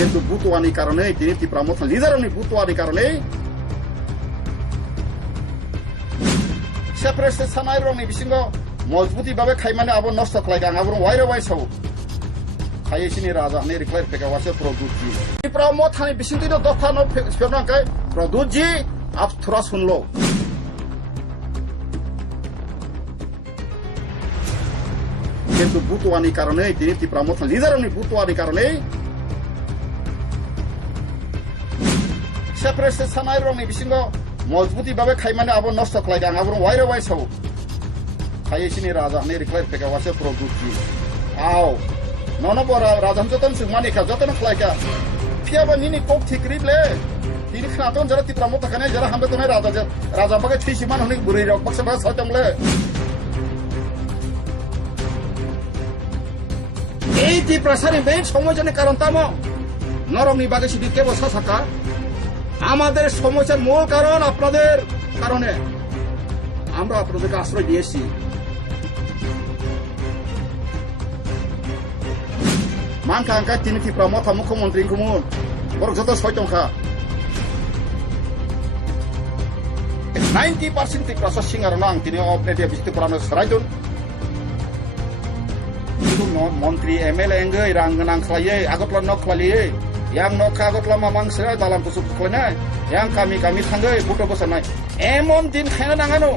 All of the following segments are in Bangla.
কিন্তু বুতুয়ানি কারণে তিনি ত্রিপুরা লিডারনি বুতুয়ানি কারণে সেপারেট সানাই রংনি বিসিঙ্গ মজবুতি ভাবে খাইমানে আবো নষ্ট খাইগাং আবো ওয়াইরে ওয়াই সাউ খাইছিনি রাজা নে রিক্লাইট পেকা ওয়াসে প্রদুজি ত্রিপুরা মথানি বিসিংতি দফা ন ফেরনাকাই প্রদুজি আপ থোড়া শুনলো কিন্তু বুতুয়ানি কারণে তিনি ত্রিপুরা লিডারনি বুতুয়ানি কারণে সেপারেট সানাই রংনি বিসিঙ্গ মজবুতি ভাবে খাইমানে আবো নষ্ট খাইগাং আবো ওয়াইরে ওয়াই সাউ খাইছিনি রাজা নে রিক্লাইট পেকা ওয়াসে প্রদুজি আও ননবরা রাজা যতন মানিকা যতন খাইকা ফিয়াবা নিনি কোক ঠিকরিবলে তিনি খাতন যারা ত্রিপুরা মথাখানে যারা হামবে তো রাজা বাগে থিসি মান হনি বুড়ি রক বক্সা বাগে সাইতমলে এই ত্রিপুরাসারি মেইন সমস্যার কারণ তামো নরমনি বাগে সিদি কেবল থাকা আমাদের সমস্যার মূল কারণ আপনাদের কারণে আমরা আপনাদেরকে আশ্রয় দিয়েছি মানকা আঙ্কা তিনি ত্রিপুরা মথা মুখ্যমন্ত্রী কুমুন বড় যত সয়তংখা 90% ত্রিপুরা সিঙ্গার নাং তিনি অপনেটিয়া বিস্তি পুরানো সরাইদুন মন্ত্রী এমএলএ এঙ্গৈ রাং নাং খাইয়ে আগতলা নক খালিয়ে yang no kagot lama mangsa dalam kusuk kona yang kami tanggai buto bosanai emon din khana nangano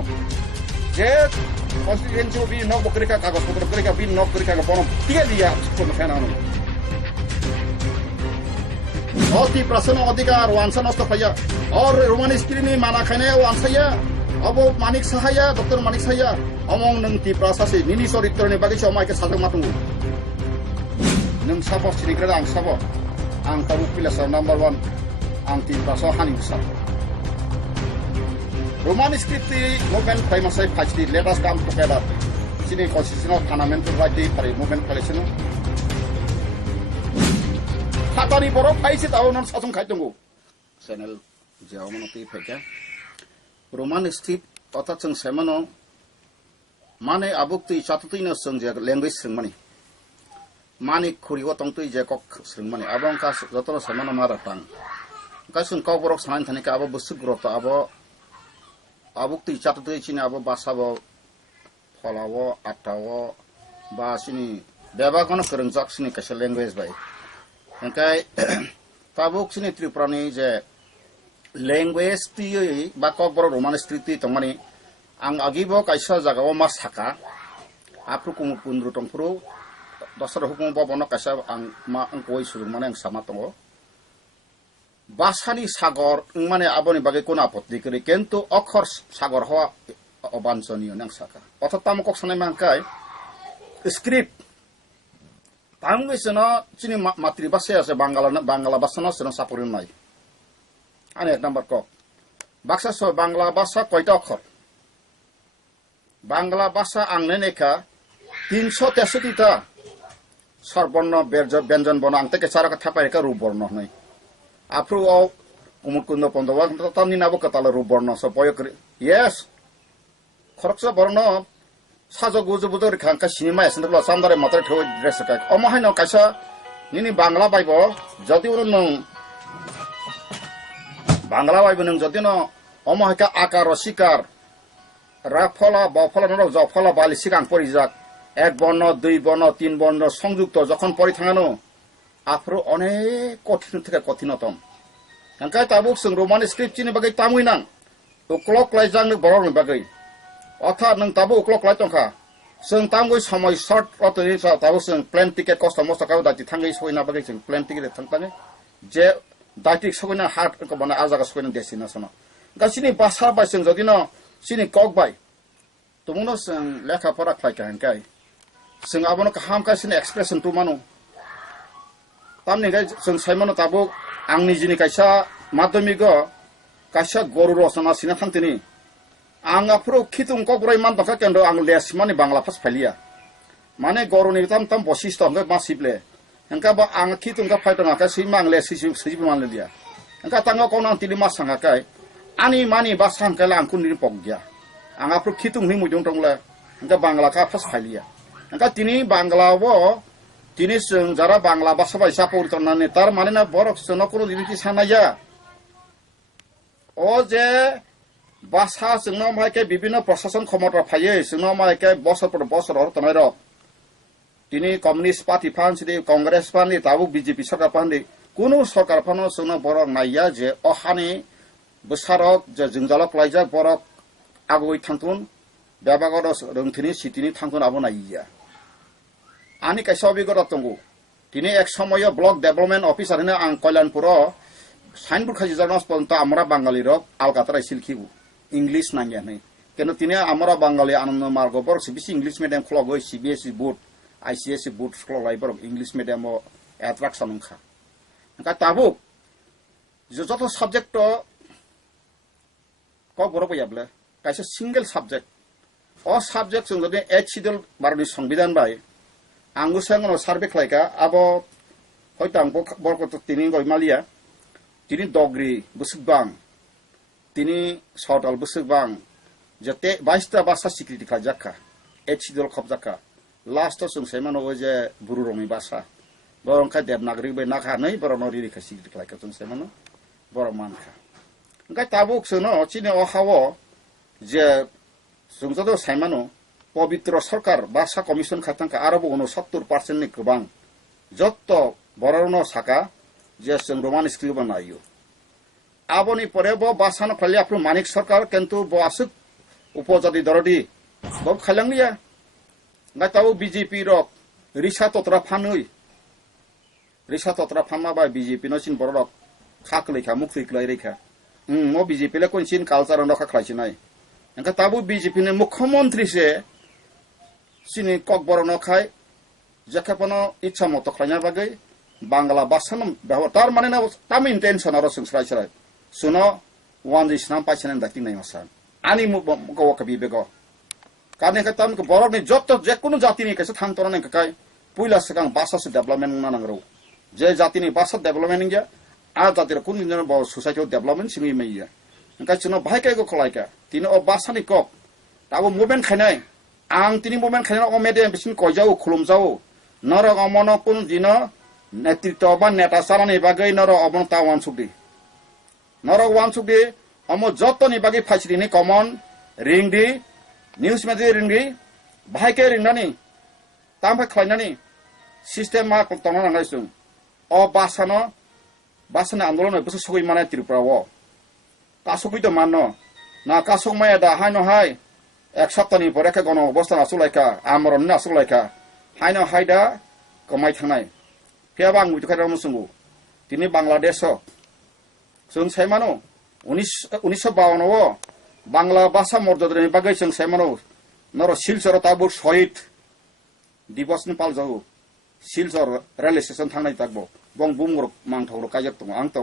je konstituensi bi no bokrika kagot putro krika bin no krika ga bono tiga dia pun khana no অতি প্রাচীন অধিকার ওয়ানসা নষ্ট পাইয়া और रोमानी स्क्रीनी माना खाने वानसाया अब मानिक साहाया डॉक्टर मानिक साहाया अमंग नों त्रिपुरा सासे निनि चरित्रनि बागै समायके साजों मातुंगु नों साबो सिनिग्रा आं साबो आं ताबु पिलासार नम्बर 1 आं त्रिपुरा सा हानि सा रोमानी स्क्रिप्टि मुभमेंट प्राइमासाय फाइटि लेटास काम टुगेदर सिनि कन्स्टिट्यूशनल फान्डामेन्टल राइट दे पारे मुभमेंट कलेक्शन खातानि बर' फाइसि दाव नन सासुं खाइदंगु चैनल जेआव मनति फैका रोमान स्क्रिप्ट अर्थात जों सेमानो माने आबुक्ति चातुतिनो जों जे लैंग्वेज जों माने माने खुरिवा तंतुइ जे कक जों माने आबं का जतन सेमानो मारा तां गासुं कबरक साइन थानिका आबो बुसु ग्रत आबो आबुक्ति चातुति चिनि आबो बासाबो फलावो आटावो बा सिनि बेबागन फोरोंजाक सिनि कासे लैंग्वेज बाय ओंखाय ताबुक सिनि त्रिपुरानि जे लैंग्वेज तियै बा कबर रोमान स्क्रिप्टि तंमानि आं आगिबो कायसा जागाव मा साका आप्रु कुमु पुनरु तंफ्रु दसर हुकुम बबन कायसा आं मा अंकoi सुरु माने आं सामा दङ बासानि सागर माने आबनि बागै कोन आपत्ति करि किन्तु अक्षर सागर हवा अबान्चनीय नों साका अर्थात तामकक सानाय मांकाय स्क्रिप्ट तांगैसनो चिनि मातृभाषा আছে বাংলা ভাষা নসनो सापरिन नाय आने एक नंबर को बाक्सा सो बांग्ला भाषा कयटा अक्षर बांग्ला भाषा आंने नेखा 363 टा सर्वर्ण व्यंजन बन आंते के सारा कथा पाएका रूप वर्ण नै आफ्रु औ कुमुकुन्द पन्दवा तमनि नाबो कताल रूप वर्ण स पयक यस खरक्स वर्ण साजो गुजु बुदर खांका सिनेमा एसनला सामदारे मात्र ठो ड्रेस का अमहाय न कायसा निनि बांग्ला बाइबो जदि उन बांग्ला बाइबो नों जदि न अमहायका आकार शिकार राफला बाफला न जफला बालि सिगां परिजाक एक बर्ण दुई बर्ण तीन बर्ण संयुक्त जखन परि थाङानो आफ्रो अनेक कठिन থেকে कठिनतम ओंखाय ताबुक जों रोमान स्क्रिप्ट चिनि बागै तामुइ नां उक्लक लाइजां बरनि बागै अर्थात नों ताबु उक्लक लाइ तंखा जों तांगै समय शर्ट अतनि ताबु जों प्लेन टिकेट कस्ट मस्त का दाति थाङै सयना बागै जों प्लेन टिकेट थांताङै जे दाति सयना हाट को बना आजागा सयना डेस्टिनेसन गासिनि भाषा बाय जों जदिन सिनि कक बाय तमुनो जों लेखा फरा खायका हनकाय जों आबनो काम कासिनि एक्सप्रेसन टु मानु तामनि गाय जों साइमनो ताबु आंनि जिनि कायसा माध्यमिक कायसा गरु रसना सिना थांतिनि आं आफ्रो खितुं कगराय मान दखा केन्द्र आं लेस माने बांग्ला फास फालिया माने गरुनि ताम ताम बसिस्त हंगा मासिबले हंगा बा आं खितुं का फायतंगा का सिमा आं लेस सिबि मानले दिया हंगा तांगा कोन आं तिलि मासांगा काय आनि मानि बासां काला आं कुनि पग गया आं आफ्रो खितुं नि मुजों तंगला हंगा बांग्ला का फास फालिया हंगा तिनि बांग्लावो তিনি যারা বাংলা ভাষা বাইসা পরিতনানি তার মানে না বরক जोंनाव কোনো দিনটি সানাইয়া ও যে ভাষা जोंनाव মাইকে বিভিন্ন প্রশাসন ক্ষমতা ফাইয়ে जोंनाव মাইকে বছর পর বছর হরতনাই রক তিনি কমিউনিস্ট পার্টি ফানসিদি কংগ্রেস ফানি তাবু বিজেপি সরকার ফানি কোনো সরকার ফানো जोंनाव বরক নাইয়া যে অহানি বসারক যে जोंजालक लाइजाक बरक आगुई थांथुन बेबागद रोंथिनि सिटिनि थांथुन आबो नाइया आनि काइसा अभिगत दंगो दिनै एक समय ब्लक डेभलपमेन्ट अफिसार होनो आं कल्याणपुर साइनबोर्ड खाजि जानास पर्यन्त आमरा बांगाली रक आलकातरा सिलखिबु इंग्लिश नांगियानै केनो दिनै आमरा बांगाली आनन्द मार्ग बर सिबिसि इंग्लिश मिडियाम खलगो सीबीएसई बोर्ड आईसीएसई बोर्ड खलगलाय बर इंग्लिश मिडियाम एट्राक्शन नखा का ताबु जो जतो सब्जेक्ट कक बरबो याब्ले काइसा सिंगल सब्जेक्ट अ सब्जेक्ट जों जदि एच शिड्यूल भारतनि संविधान बाय आंगु सांगनो सार्भे खालायका आबो हयतो आं बरकत तिनि गयमालिया तिनि दग्रि बुसुबां तिनि सावताल बुसुबां जते 22 ता भाषा स्वीकृति खाजाखा एच शिड्यूल खबजाखा लास्ट जों सेमानो जे बुरु रंनि भाषा बरंखा देबनागरि बे नाखा नै बरनो रिरिखा स्वीकृति खालायका जों सेमानो बर मानखा ओंखाय ताबुक जोंनो चिने अहावो जे जों जदो साइमानो पवित्र सरकार भाषा कमिशन खातांका आरोबो 70% नि गोबां जत्त बरनो साका जे जों रोमान स्क्रिप्ट बनायो आबोनि परेबो भाषानो खालि आफु मानिक सरकार किन्तु बआसुक उपजाति दरदि बब खालांलिया गाताव बीजेपी रक रिसा तत्रा फानमा बा बीजेपी नो सिन बरक खाखलैखा मुखलैखलाय रेखा मो बीजेपी ले कोन सिन कल्चर नखा खालायसिनाय अंका ताबु बीजेपी ने मुख्यमंत्री से सिनी कक बरनो खाय जखापनो इच्छा मत खायना बागै बांग्ला भाषा न बेव तार माने ना ताम इंटेंशन आरो संस्राय सराय सुनो वान दिसना पाइसन दाकिं नाय मासा आनी मुगो कबि बेगो काने का ताम को बरक नि जत जे कुनु जाति नि कैसे थां तोरने काय पुइला सगां भाषा से डेभलपमेन्ट नांगौ जे जाति नि भाषा डेभलपमेन्ट गया आ जातिर कुन दिन ब सोसाइटी डेभलपमेन्ट सिङै मैया ओंखाय सुनो भाइकायगो खलायका तिनो अ भाषानि कप ताबो मुभमेन्ट खायनाय आं तिनि मुभमेन्ट खायना अ मेडिया बिसिन कयजाव खुलुमजाव नर अमन कुन दिन नेतृत्व बा नेता सारानि बागै नर अमन तावान सुबि नर वान सुबि अम जत्तनि बागै फाइसिनि कमन रिंगदि न्यूज मेडिया रिंगदि भाइके रिंनानि तामफाय खायनानि सिस्टेम मा तंना नांगायसुं अ भाषानि आन्दोलन बसु सगै माने त्रिपुराव कासुकैतो मानो ना कासुक माया दा हायनो हाय एक सप्ताहनि परेखा गन अवस्था आसुलायका आमरन आसुलायका हायनो हायदा कमाय थांनाय फेबा आं मुतुखारा मुसुंगु दिनै बांलादेश जों सायमानो 1952 बांला भाषा मर्यादानि बागै जों सायमानो नर सिलचर ताबु शहीद दिवसनि पालजागु सिलचर रेलवे स्टेशन थांनाय तागबो बं बुमर मांथावरो कायक दङ आं त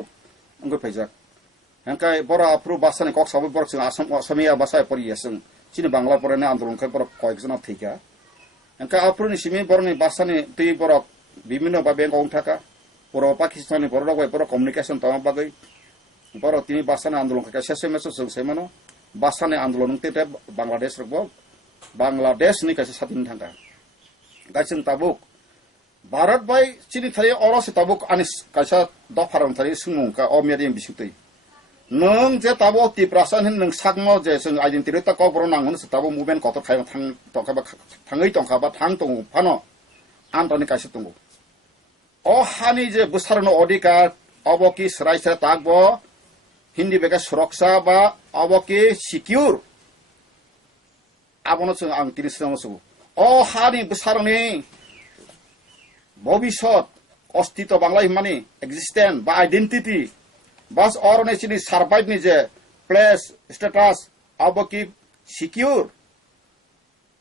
अंगै फैजा हंकाय बरा अफ्रु भाषानि कक साबो बर जों आसाम असमिया भाषा परिया जों चिनि बांला परायना आन्दोलन खाय बर कयजना थैका हंकाय अफ्रुनि सिमि बरनि भाषानि तै बर विभिन्न बा बेंक थाका बर पाकिस्ताननि बर रगय बर कम्युनिकेशन तमा बागै बर तिनि भाषानि आन्दोलन खाय सेसेमेस जों सेमानो भाषानि आन्दोलन ते बांलादेश रगबो बांलादेश नि कासे सातिन थांगा गायजों ताबुक भारत बाय चिनि थारि अरसे ताबुक आनिस कायसा दफारन थारि सुमुंका अ मेडियाम बिसुतै नों जे ताबो तिप्रासन हिन नों सागमो जे जों आइडेन्टिटी ता कबर नांगोन ताबो मुभमेन्ट कत खाय थां तंखाबा थाङै तंखाबा थां दङ फानो आन्तानि कायसे दङ अ हानि जे बुसारनो अधिकार अबकि रायसा तागबो हिन्दी बेगा सुरक्षा बा अबकि सिक्योर आबनो जों आं तिरिसनामसु अ हानि बुसारनि भबिष्यत अस्तित्व बांला हिमानि एक्जिस्टेन्स बा आइडेन्टिटी बस और नेचनि सार्वाइव नि जे प्लेस स्टेटास अबकि सिक्योर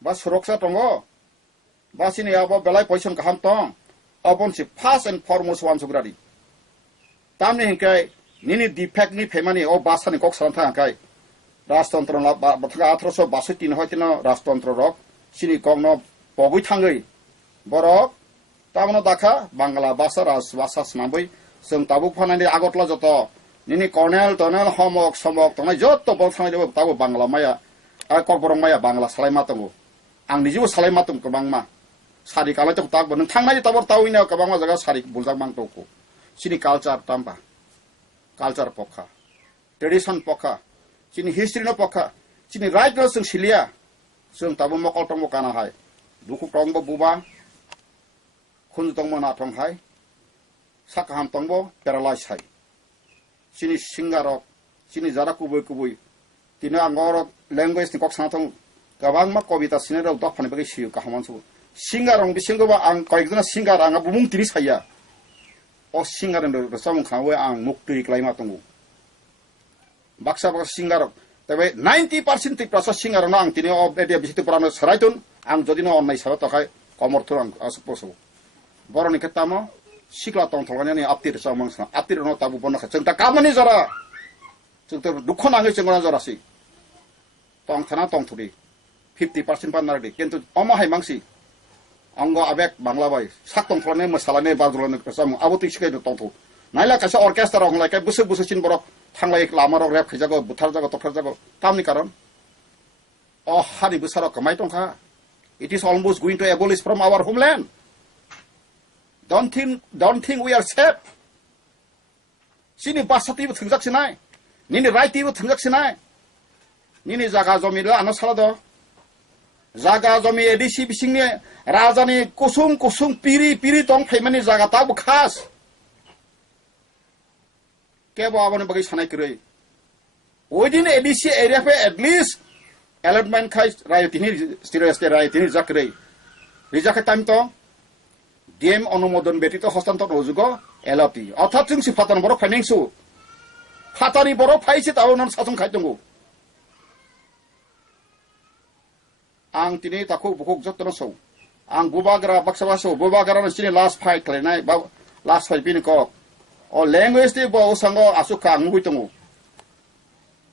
बा सुरक्षा दङ बासिनि अब बेलाय पयसन गाहाम दं अबनसि फार्स्ट एन्ड फरमोस्ट वान सुग्रादि तामनि हिंकाय निनि डिफेक्ट नि फेमानि अ बासानि कक सानथा हिंकाय राजतन्त्र बाथगा 1862 हयतिनो राजतन्त्र रक सिनि कगनो बगै थाङै बरक तामनो दाखा बांला भाषा राजभाषा स्नाबै जों ताबुक फानानि आगतला जत निनि कर्नेल टनेल हमक समक तंनाय जत बल थांनाय ताबो बांला माया ककबरं माया बांला सालायमा दङ आं निजेबो सालायमा दं गोबांमा sari kalai tok tak boneng thangnai tabor tawina kabang jaga sari buljak mang toko sini culture tamba culture pokha tradition pokha sini history no pokha sini right no sung silia sung tabu mokol tong kana hai duku tong bo buba khun tong mo na tong hai sakaham tong bo paralyze hai sini singarok sini jara kubui tina angorok language ni kok sanatong kabang ma kobita sini rok dok phane bagi siu kahaman su singarong bisingo ba ang koikduna singar anga bumung tiri saya o singaran do samung khawe ang mukti klaima tongu baksa singarok tebe 90% ti prasa singarong ang tini of dia bisiti purana saraitun ang jodi no onnai sawa takai komor turang asuk poso boroni ketamo sikla tong tholgani ni aptir samang sa aptir no tabu bonna khachang ta kamani jara jengter dukho nangai jengona jara si tong thana tong thuri 50% panardi kintu oma hai mangsi anggo abek bangla bai sak tong tholane masalane bazulane kasam abuti sikai do tong thu naila kasa orchestra rong lai kai busu sin borok thanglai lama rok rap khijago buthar jago tokar jago tamni karon o hari busaro kamai tongkha it is almost going to abolish from our homeland. Don't think we are safe. Sini basati bu thungjak sinai. Nini right bu thungjak sinai. Nini jaga jomi la ano sala do. Jaga jomi edisi bisingni rajani kusung piri tong phaimani jaga ta bu khas. Kebo abone bagi sanai krei. Within edisi area pe at least allotment khai rayotini stireste rayotini jakrei. Rijake time to DM অনুমোদন ব্যতীত হস্তান্তর রজুগ এলপি অর্থাৎ जों সিফাতন বড় ফাইনান্সু ফাতানি বড় ফাইছে তাও নন সাথং খাইদঙ্গু आं तिनि ताखौ बुखुक जत्न सौ आं बुबाग्रा बाक्साबासौ बुबाग्रा नसिनि लास्ट फाइट खालायनाय बा लास्ट फाइट बिनि क अ लैंग्वेज दे बो संगो आसुखा आं हुइतंगु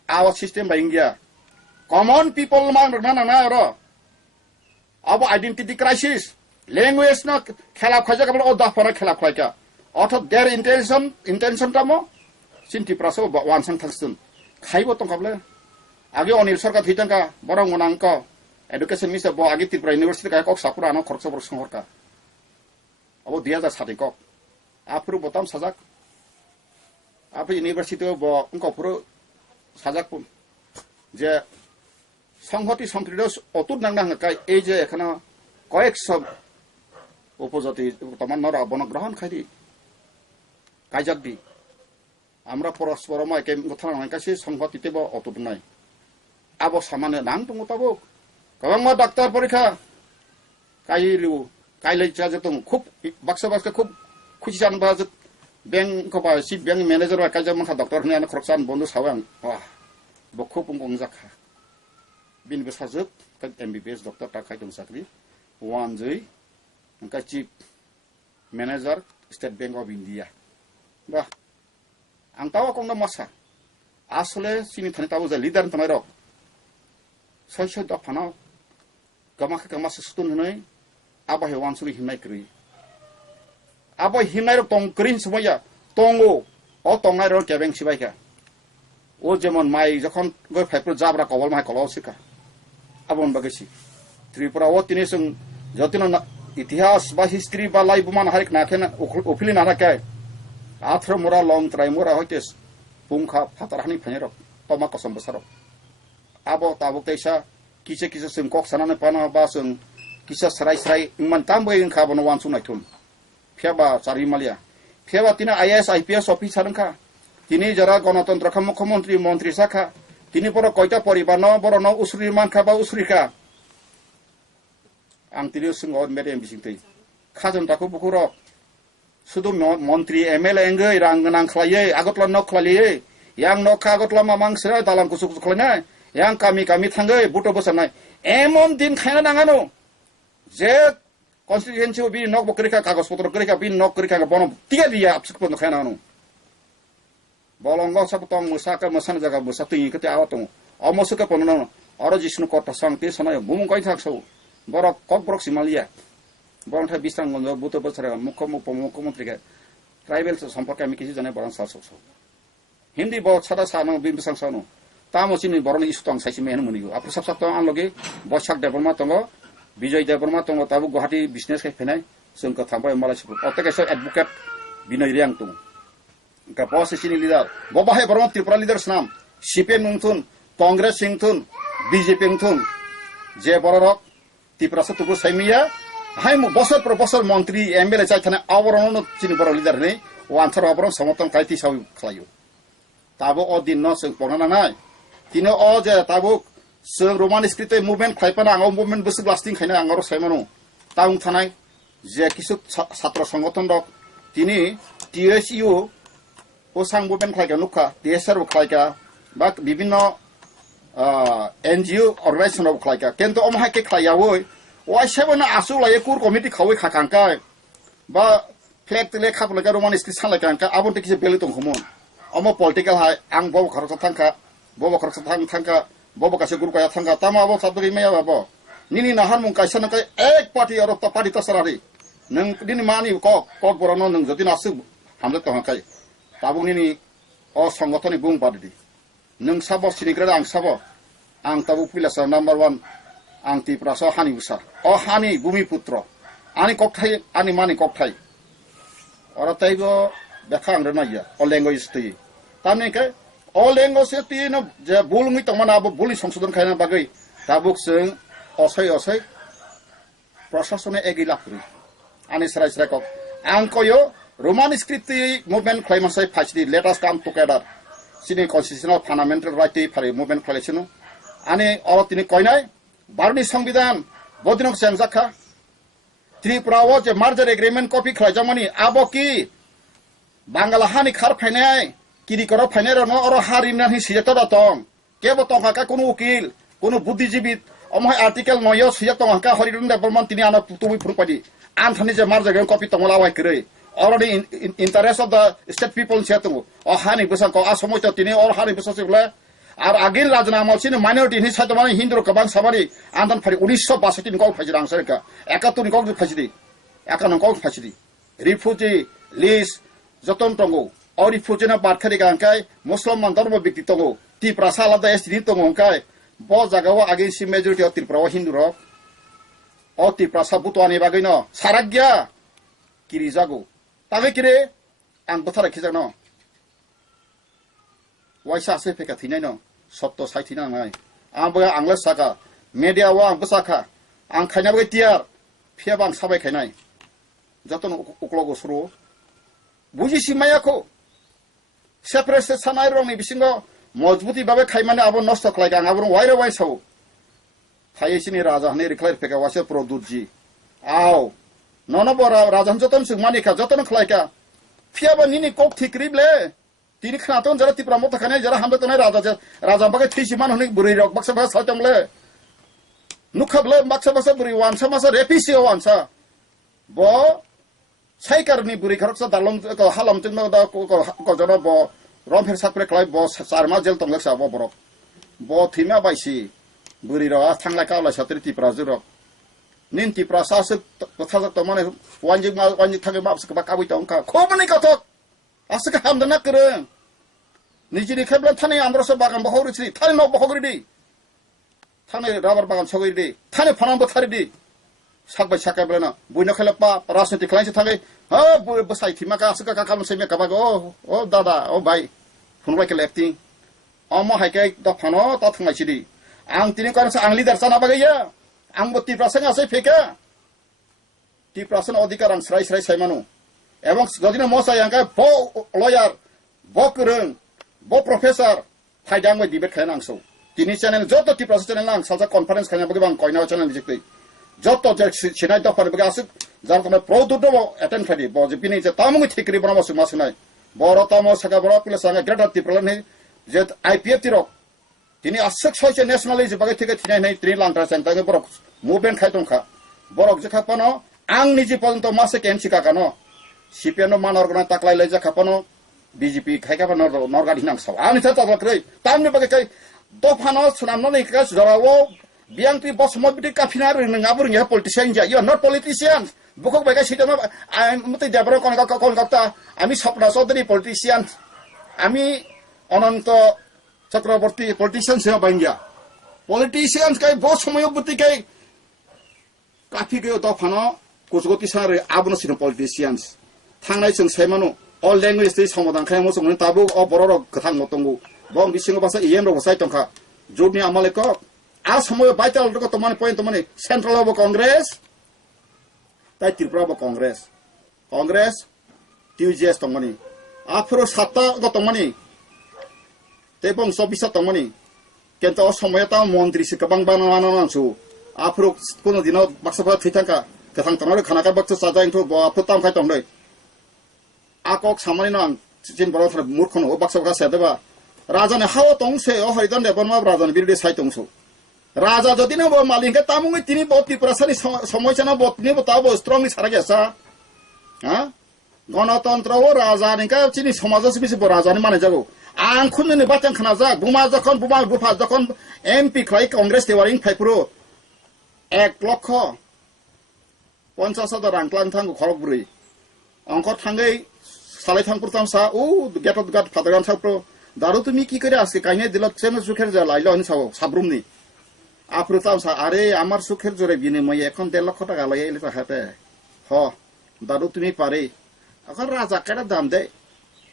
आवर सिस्टम बा इंडिया कमन पीपल मान ना ना र अब identity crisis language na khela khwaja kabal o da phara khela khwaika অর্থাৎ their intention tamo sinti praso wan sang thaksun khaibo tong kable age onil sarkar thitangka borong monangko education minister bo age tripura university ka kok sapura no khorcha bor sangorka abo 2007 kok apru botam sajak apu university bo ongko puro sajak pun je সংহতি সম্প্রীত অতুট নাং কাই এই যে এখানে কয়েকশো উপজাতি তমান্নরা বনগ্রহণ খাইদি কাইজাক দি আমরা পরস্পর মাইকে কথা নাইকাসি সংহতিতে ব অতুট নাই আবো সামানে নাং দङ তাবো गोबां ডাক্তার পরীক্ষা কাইলু কাইলাই যাজে দङ খুব বাক্সা খুব খুশি জান বা ব্যাংক কবা সি ব্যাংক ম্যানেজার বা কাইজা মাথা ডক্টর হনে আনা খরচান বন্ধু সাওয়াং ওয়া বখু পুং জাখা bin besajak kan MBBS dokter takai dong sakri wanjai angka chief manager State Bank of India bah ang tawa kong na masa asole sini thani tawo ja leader tamai rok soy dok phana gamaka masa stun hnai aba he wansuri hinai kri aba hinai rok tong krin semoya tongo o tongai rok kebeng sibai ka o jemon mai যখন গই ফাইপ্র জাবরা কবল মাই কলাও শিকা abon bagasi tripura o tini sung jotino ইতিহাস বা হিস্ট্রি বা লাইভ মান হারিক নাখেনা ওফিলি না রাখায় আথ্র মোরা লং ট্রাই মোরা হইতেস পুংখা ফাতারহানি ফাইরক তমা কসম বসারক আবো তাবো তেসা কিছে sung kok sanane pana ba sung kisa sarai iman tambo ing kha bono wan sunai thum pheba chari malia pheba tina IAS IPS officer angka tini jara গণতন্ত্র মুখ্যমন্ত্রী মন্ত্রী শাখা তিনি বড় কয়টা পরিবার ন বড় ন উসুরি মানখা বা উসুরিকা আং তিনি সঙ্গ মেডেম বিসিংতৈ খাজন তাকো বুকুর শুধু মন্ত্রী এমএলএ এঙ্গৈ রাং নাং খলাইয়ে আগতলা ন খলাইয়ে yang no আগতলা মামাং সেরা দালাং কুসুক খলাইনাই yang kami থাঙ্গৈ বুটো বসানাই এমন দিন খাইনা নাঙানো যে কনস্টিটিউয়েন্সি বি নক বকরিকা কাগজপত্র করিকা বি নক করিকা বন টিয়া দিয়া আপসুক পন খাইনানো bolong sabutong musaka masan jaga musati kete awatong omosuka ponono oro jisnu kota sangti sanay bumung kai thakso borok kok brok simalia borong tha bisang gonjo buto bosara mukhomantri ke tribal সম্পর্কে আমি কিছু জানাই বরং সালসো Hindi bo sada sano bimbisang sano tamo sini borong istong saisi men munigo apro sap tong anloge bosak development tongo Bijay Debrma tongo tabu Guwahati business kai fenai sungko thampai malai sebut otak esok advocate Binoy Riang tung ka posisi ni leader bobahe Burma Tripura leaders nam CPM nungtun Congress singtun BJP nungtun je borok Tripura satuku saimia hai mu bosor per bosor menteri MLA chai thane awrono chini boro leader ni wanchar abron samotong kaiti sawi khlayu tabo odin no sung ponana nai tino o je tabo sung Roman script movement khaipana ang movement busuk lasting khaina angaro saimanu taung thanai je kisuk ছাত্র সংগঠন rok tini TSU o sang movement khlaika nukha TSR khlaika ba bibinno NGO organization of khlaika kento omha ke khlaiawoi wai sebona asu lai kur committee khawi khakangkai ba flag tele khap laga Roman script sang laga ka abon te kise beli tong khomon omo political hai ang bo kharsa thangka bo kharsa thangka bobo kasih guru kaya thangka tama abo sabdagi meya babo nini nahan mung kaisa na kay ek party aro ta party tasarari nang dini mani ko borano nang jodi nasu hamle to hakai tabung nini o songotoni bung party nang sabo sinigra ang sabo ang tabu pilasa number 1 ang Tripura so hani usar o hani bumi putro ani kokthai ani mani kokthai ora taibo dekhang rena ya o language ti tamne ke o language ti no je bulungi tongmana abo buli সংশোধন খাইনা bagai tabuk sing osai prasasone egila puri ani serai kok angkoyo Roman script movement claimasai phachdi let us come together sini constitutional fundamental right pari movement collection ani orotini koinai barni সংবিধান bodinok senjakha Tripura o je merger agreement copy khlaijamani abo ki bangala hani khar phainai kiri koro phainai ro no oro harina hi sijata datong kebo tongka ka kono ukil kono buddhijibit omhai article noyo sijata tongka horirun development tini ana tumi phurpadi anthani je merger agreement copy tongla wai kre already in interest of the state people chetu o hani busang ko asomo to tini or hani busase bla আর আগের রাজনামা ছিল মাইনরিটি নি সাথে মানে হিন্দু কবাং সাবারি আন্দান ফারি 1962 নি কক ফাজিরাং সরকা 71 নি কক ফাজিদি 51 কক ফাজিদি রিফিউজি লিস্ট যতন টঙ্গো আর রিফিউজি না বারখারি গাংকাই মুসলমান ধর্ম ব্যক্তি টঙ্গো Tripura সালাদা এসটি টঙ্গো গাংকাই ব জাগাও আগে সি মেজরিটি অফ Tripura হিন্দু রক অ Tripura সাবুতো আনি বাগৈ ন সারাগিয়া কিরি জাগো তাবে কিরে আং বথারা খিজানো waisa ase peka thinai no sotto sai thina ngai ambaga angla saka media wa ang saka ang khaina ba tiar phia bang sabai khainai joton uklogo suru buji simaya ko separate sanai rong ni bisingo mojbuti babe khaimane abo nosto khlai gang abo waira wai sau thaisini raja ne reclaim peka wase produji aw nono bora rajan joton sugmani kha joton khlai ka phia ba nini kok thikrible তিনি খানাতন যারা Tripura মত খানে যারা হামলে তো নাই রাজা বাকে থিসিমান হনি বুড়ি রক বাক্সা বাক্সা সাইতমলে নুখাবলে বাক্সা বাক্সা বুড়ি ওয়ানসা মাসা রেপিসি ওয়ানসা ব সাইকারনি বুড়ি খরকসা দালং হালাম তিন দা ko jara bo romfer sakre klai bo sarma jel tong leksa bo borok bo thima baisi buri ro thanglai ka la satri Tripura juro nin Tripura sa se কথা তো মানে ওয়ানজি থাকে MUPS ka kabui tong ka khobani ka thok asaka hamdana kereng nijini khebla thane androso bagan bahori sri thane no bahogri di thane rabar bagan sogri di thane phanam bathari di sakbai sakai blena buino khelapa rasniti khlaisi thage ha basai thima ka asaka ka kam seme ka bago o dada o bhai phunbai ke lefting omo haikai da phano ta thungai sidi ang tini kan ang leader sana bagaya ang boti prasanga sai feka ti prasan odikaran srai saimanu এবং যদি না মশাই আঙ্কা ব লয়ার ব করং ব প্রফেসর ফাইদাং বাই ডিবেট খায় নাংসো তিনি চ্যানেল যত Tripura চ্যানেল নাং সালসা কনফারেন্স খায় বগে বাং কয়না চ্যানেল জিকই যত যে সিনাই দফার বগে আসুক যার কোন প্রদুদ অ্যাটেন্ড খাদি ব যে পিনি যে তামুই ঠিকরি বনা মাসু মাসুনাই বড় তাম সাগা বড় প্লেস আঙ্কা গ্রেটার Tripura নে যে আইপিএফ তিরক তিনি আসক ছয়ছে ন্যাশনালিজম বগে থেকে থিনাই নাই ত্রি লাংটা সেন্টার বড় মুভমেন্ট খায় তংখা বড় যে খাপানো আং নিজি পর্যন্ত মাসে কেনসি কাকানো CPN no man organ taklai leja kapano BJP khai ka norgadi nang saw ani ta taklai tamne bagai kai do phano sunamno nei ka jarawo biang ti boss modbiti ka phinar ngabur nge politician ja you are not politician bukok bagai sitama mutai jabro kon ka ami sapna sodri politician ami ononto chakraborti politician se banja politicians kai boss somoy buti kai काफी गयो दफानो कुचगति सारे आबनो सिनो पॉलिटिशियंस थांनाय जों सायमानो all language दे समाधान खाय मोसं ताबो अ बरर गथां मतंगु बं बिसिंग बासा इएम रो साइ तंखा जोबनि आमालेक आ समय बाइटाल रो तमाने पॉइंट तमाने सेंट्रल ऑफ कांग्रेस ताइ त्रिपुरा ब कांग्रेस टीजेएस तमाने आफरो साता ग तमाने तेबं सबिसा तमाने केन्त अ समय ता मन्त्री से गोबां बानानो नांसु आफरो कोनो दिनाव बाक्साफा थैथांका गथां तनारो खानाका बाक्सा साजाइंथ ब फताम खाय तंदै आकक सामानि नां जिन बरो थार मूर्खनो बाक्सा का सेदबा राजा ने हाव तंगसे अ हरिदन देबन मा राजा ने बिरदे साइ तंगसो राजा जदि न ब मालिंगे तामुंगे तिनी बति प्रसानि समयचना बतनि बताबो स्ट्रंगली सारा गेसा हा गणतन्त्र ओ राजा निका चिनि समाजस बिसे ब राजा नि माने जागो आं खुननि बाथां खाना जा बुमा जखन बुमा बुफा जखन एमपि खाय कांग्रेस देवारिं फाइप्रो 1,50,000 रां क्लां थांगो खरगब्रै अंक थांगै सालाय थांपुरताम सा ओ गेटत गाट फादरान थाप्रो दारु तुमी की करे आसे काइने दिलक सेम सुखेर जा लाइलो नि साव साब्रुमनि आप्रुताम सा अरे आमार सुखेर जरे बिने मय এখন 1.5 লাখ টাকা লাইले ता हाते ह दारु तुमी पारे এখন राजा केडा दाम दे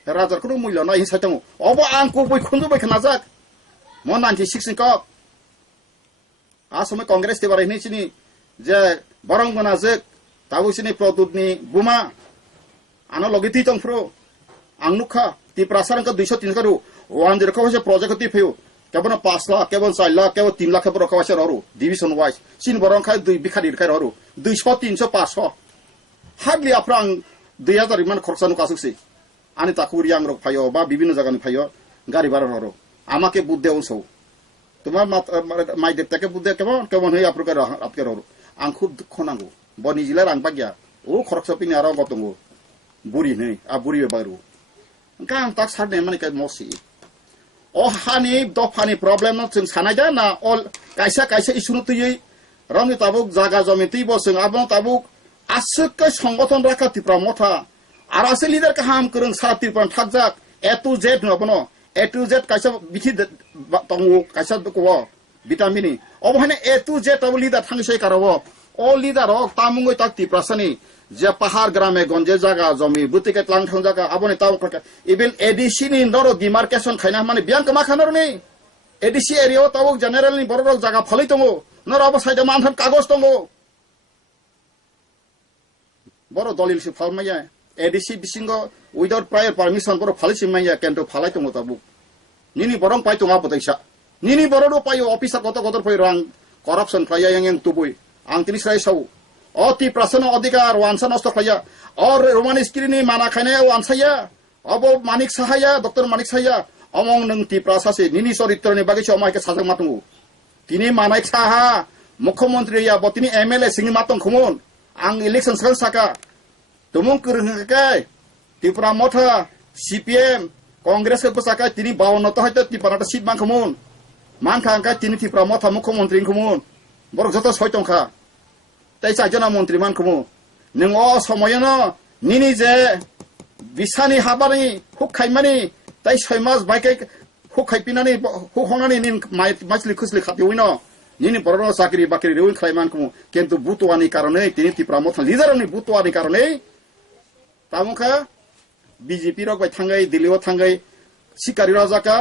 राजा को मूल्य ना हिसाब तंगो अब आंको बय खुंजो बय खना जाक म 96 नि कप आ समय कांग्रेस देबारै नि चिनि जे बरंगना जे ताबुसिनि प्रदुतनि बुमा आना लगिति तंफ्रो आंनुखा ती प्रासारंका 200-300 करो 10 का होसे प्रोजेक्ट ती फेयो केबन 5 लाख केबन 4 लाख केबन 3 लाख पर कवासे ररो डिविजन वाइज सिन बरंखा 2 बिखारि रखाय ररो 200 300 500 हार्डली आफ्रां 2000 रिमान खरसानु कासुसि आनि ताकुरि आं रक फायो बा बिभिन्न जागानि फायो गारि भारा ररो आमाके बुद्धे उसौ तुम्हार माइ देवताके बुद्धे केबन हे आप्रकार आपके ररो आं खूब दुख नांगौ बनि जिला रां बाग्या ओ खरकसपिनि आरो गतंगो बुरी नै आ बुरी बारु गां ताक सारने माने का मसि अ हानि दफानि प्रब्लेम न जों सानाय दा ना अल कायसा इसुनु तुयै रमनि ताबुक जागा जमि तुय बसों आबन ताबुक आसक संगठन राखा तिप्रा मथा आर आसे लिडार का हाम करं साति पण थाकजाक ए टू जेड नबनो ए टू जेड कायसा बिथि तंगो कायसा को भिटामिन अब हने ए टू जेड ताबु लिडार थांगसै कारव अल लिडार तामुंगै ताक तिप्रासनि जे पहाड़ ग्रामे गंजे जागा जमी बुतिके तलां थां जागा आबने ताव खका इवन एडीसी नि नरो डिमार्केशन खायना माने बियां कमा खानर नि एडीसी एरिया ताव जनरल नि बरर जागा फलै तंगो नर अब साइडा मानथान कागज तंगो बरो दलिल से फालमाया एडीसी बिसिंगो विदाउट प्रायर परमिशन बरो फालिसि माया केन्टो फालाय तंगो ताबु निनि बरं पाइ तंगा बतैसा निनि बररो पायो अफिसर गत फै रां करप्शन खाया yang तुबुय आं तिनि स्राय साउ अति प्रश्न अधिकार वांसा नष्ट खाया और रोमान स्क्रीन माना खाने वांसाया अब मानिक साहाया डॉक्टर मानिक साहाया अमंग नंग ती प्रासासे निनि चरित्रनि बागै समाय के साजक मातंगु तिनि मानायक साहा मुख्यमंत्री या बतिनि एमएलए सिंग मातंग खमोन आं इलेक्शन सान साका तुमुं करहंगके त्रिपुरा मथा सीपीएम कांग्रेस के बसाका तिनि 52 त हयत त्रिपुरा सीट मान खमोन मान खांका तिनि त्रिपुरा मथा मुख्यमंत्री खमोन बर जत सयतंखा ताइसा जना मन्त्री मानखमु नों अ समयनो निनि जे बिसानि हाबानि हुखायमानि ताइ 6 मास बाइके हुखायपिनानि हुखंनानि निन माइसलि खुसलि खातिउइनो निनि बरनो साकरि बाकरि रेउन खायमानखमु किन्तु बुतवानि कारणे तिनि तिप्रा मथा लिडारनि बुतवानि कारणे तामुखा बीजेपी रक बाय थांगै दिल्लीआव थांगै सिकारि राजाका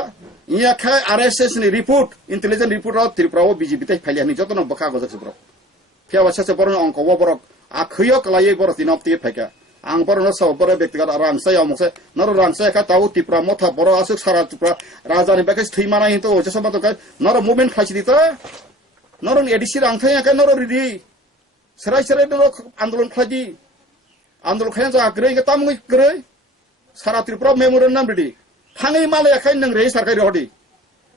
इयाखा आरएसएस नि रिपोर्ट इंटेलिजेंस रिपोर्ट त्रिपुराव बीजेपी ताइ फाइलियानि जतन बखा गजसब्र फियावासे बरन अंक बरक आ खयो कलायै बर दिनाव ति फायका आं बरन सब बर व्यक्तिगत रांसाय अमसे नर रांसाय का ताउ तिप्रा मथा बर आसुक सारा तिप्रा राजानि बाके थैमाना हितो जसमा त नर मुभमेन्ट फाइसि दित नर एडीसी रांथाय का नर रिदि सराय नर आन्दोलन खादि आन्दोलन खाया जा ग्रै तामुय ग्रै सारा त्रिपुरा मेमोरेन्डाम नाम रिदि थाङै मालाय खाय नों रेजिस्टार खाय रहदि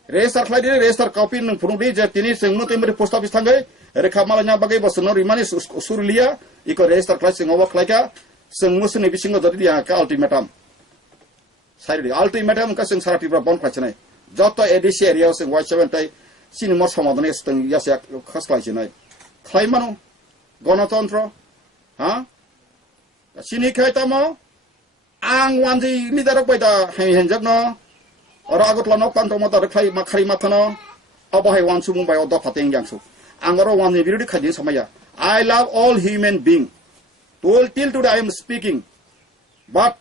रेजिस्टार खायदि रेजिस्टार कपि नों फुरुदि जे तिनि जोंनो तेमरि पोस्ट ऑफिस थाङै रेखा मालायना बागै बसनो रिमानि सुरलिया इको रेजिस्टार क्लास सिङाव खायका जों मुसुनि बिसिङाव जदि दिया का अल्टिमेटाम साइडि अल्टिमेटाम का जों सारा त्रिपुरा बन खायसनाय जत एडीसी एरिया जों वाइ 7 ताइ सिनेमा समाधान एस्तों यासे खासलायसनाय खायमानो गणतन्त्र हा सिनि खायतामो आं वानजि लिडार बायदा हेनजगनो अर आगतला न पान्त मता खाय माखारि माथानो अबहाय वानसु मुंबाइ अ दफातें यांसु आंगरो वाननि बिरुदि खायदि समाया I love all human being. Till today I am speaking. But,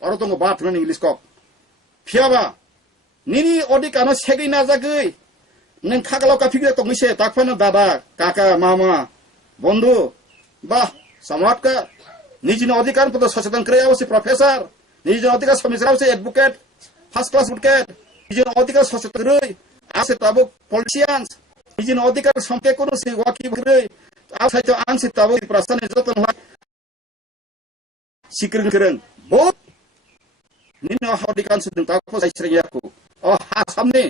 orang bat dengan English kok. Piaba, nini odikano segi nazagui. Neng thakalau ka fikir tong mise takfano dada, kaka, mama, বন্ধু বাহ সমাজকে নিজের অধিকার প্রতি সচেতন করে যাওয়া প্রফেসর নিজের অধিকার সমীক্ষা হচ্ছে অ্যাডভোকেট ফার্স্ট ক্লাস অ্যাডভোকেট নিজের অধিকার সচেতন রই আছে তাবো পলিটিশিয়ানস নিজের অধিকার সম্পর্কে কোন সে ওয়াকিব রই আসাইতো আনছে তাবো প্রশাসনের যতন হয় সিক্রেট করেন বহুত নিন অধিকার সুদিন তাকো সাইছরিয়াকো ও হা সামনে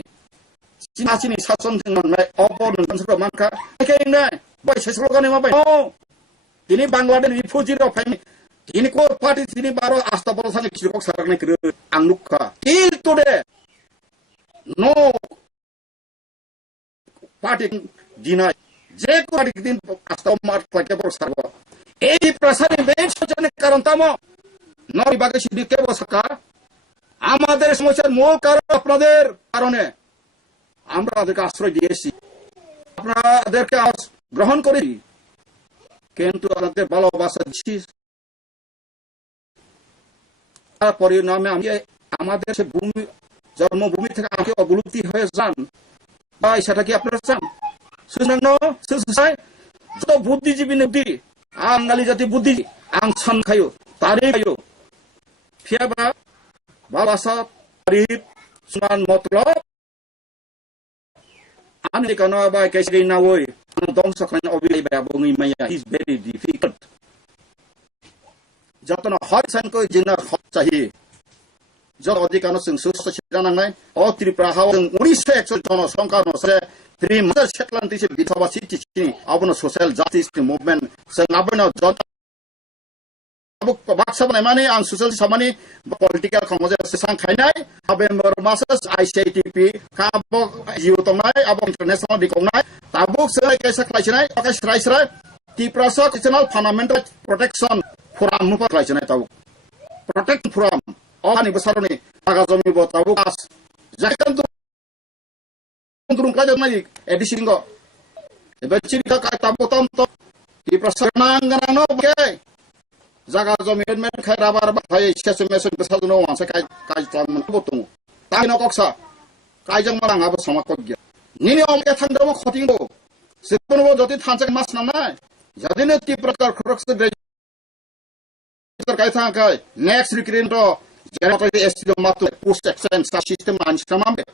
চিনি শাসন নাই অপরন সরকার মানকা কেনে boy sesuatu yang apa? Oh, ini Bangladesh refugee of family. Ini ko party ini baru asta baru sana kirok sarang kira angnuka. Till today, no party deny. Je ko party din asta mar pakai baru sarwa. Perasaan ini soalnya karon tamo. Nori bagai sih dike bosaka. Amader semua mul karon আপনাদের কারণে আমরা তাদেরকে আশ্রয় দিয়েছি আপনাদেরকে গ্রহণ করি কিন্তু আমাদের ভালোবাসা দিচ্ছি তার পরিণামে আমি আমাদের সে ভূমি জন্মভূমি থেকে আমাকে অবলুপ্তি হয়ে যান ভাই সেটা কি আপনারা চান যত বুদ্ধিজীবী নদী আঙ্গালি জাতি বুদ্ধি আং সান খায়ো তারই খায়ো ফিয়াবা ভালোবাসা তারিফ সুনান মতলব আমি কেন বা কেসে না ওই dongsa kan obi ba bongi maya is very difficult jatona harisan ko jina chahi jot odikano sing susto chidanang nai o tripura ha urisa ekso tono sankar no se 3 months setlanti se bithaba city chini abono social justice movement se nabona jot abuk baksa bane mani ang social samani political khongje se sang khainai November masas ICTP kabo jiu tongnai abo international dikongnai tabuk serai kaisa khlaisinai pakai serai Tripura National Fundamental Protection Forum mupa khlaisinai tabuk protect forum ani besaroni aga jomi bo tabuk as jakan turun kaja nai edisi ngo ebeciri ka tabuk tom to Tripura nang ke jaga jomi men khai rabar bhai sesum mesum besajuno wansa kai tamun botung tai no koksa kai jang marang abo samakogya nini omke thangdamo khotingbo sepono joti thanchak mas namnai jadine Tripura khorokse register kai thangkai next recruitment general STO matu post exchange system anstramambe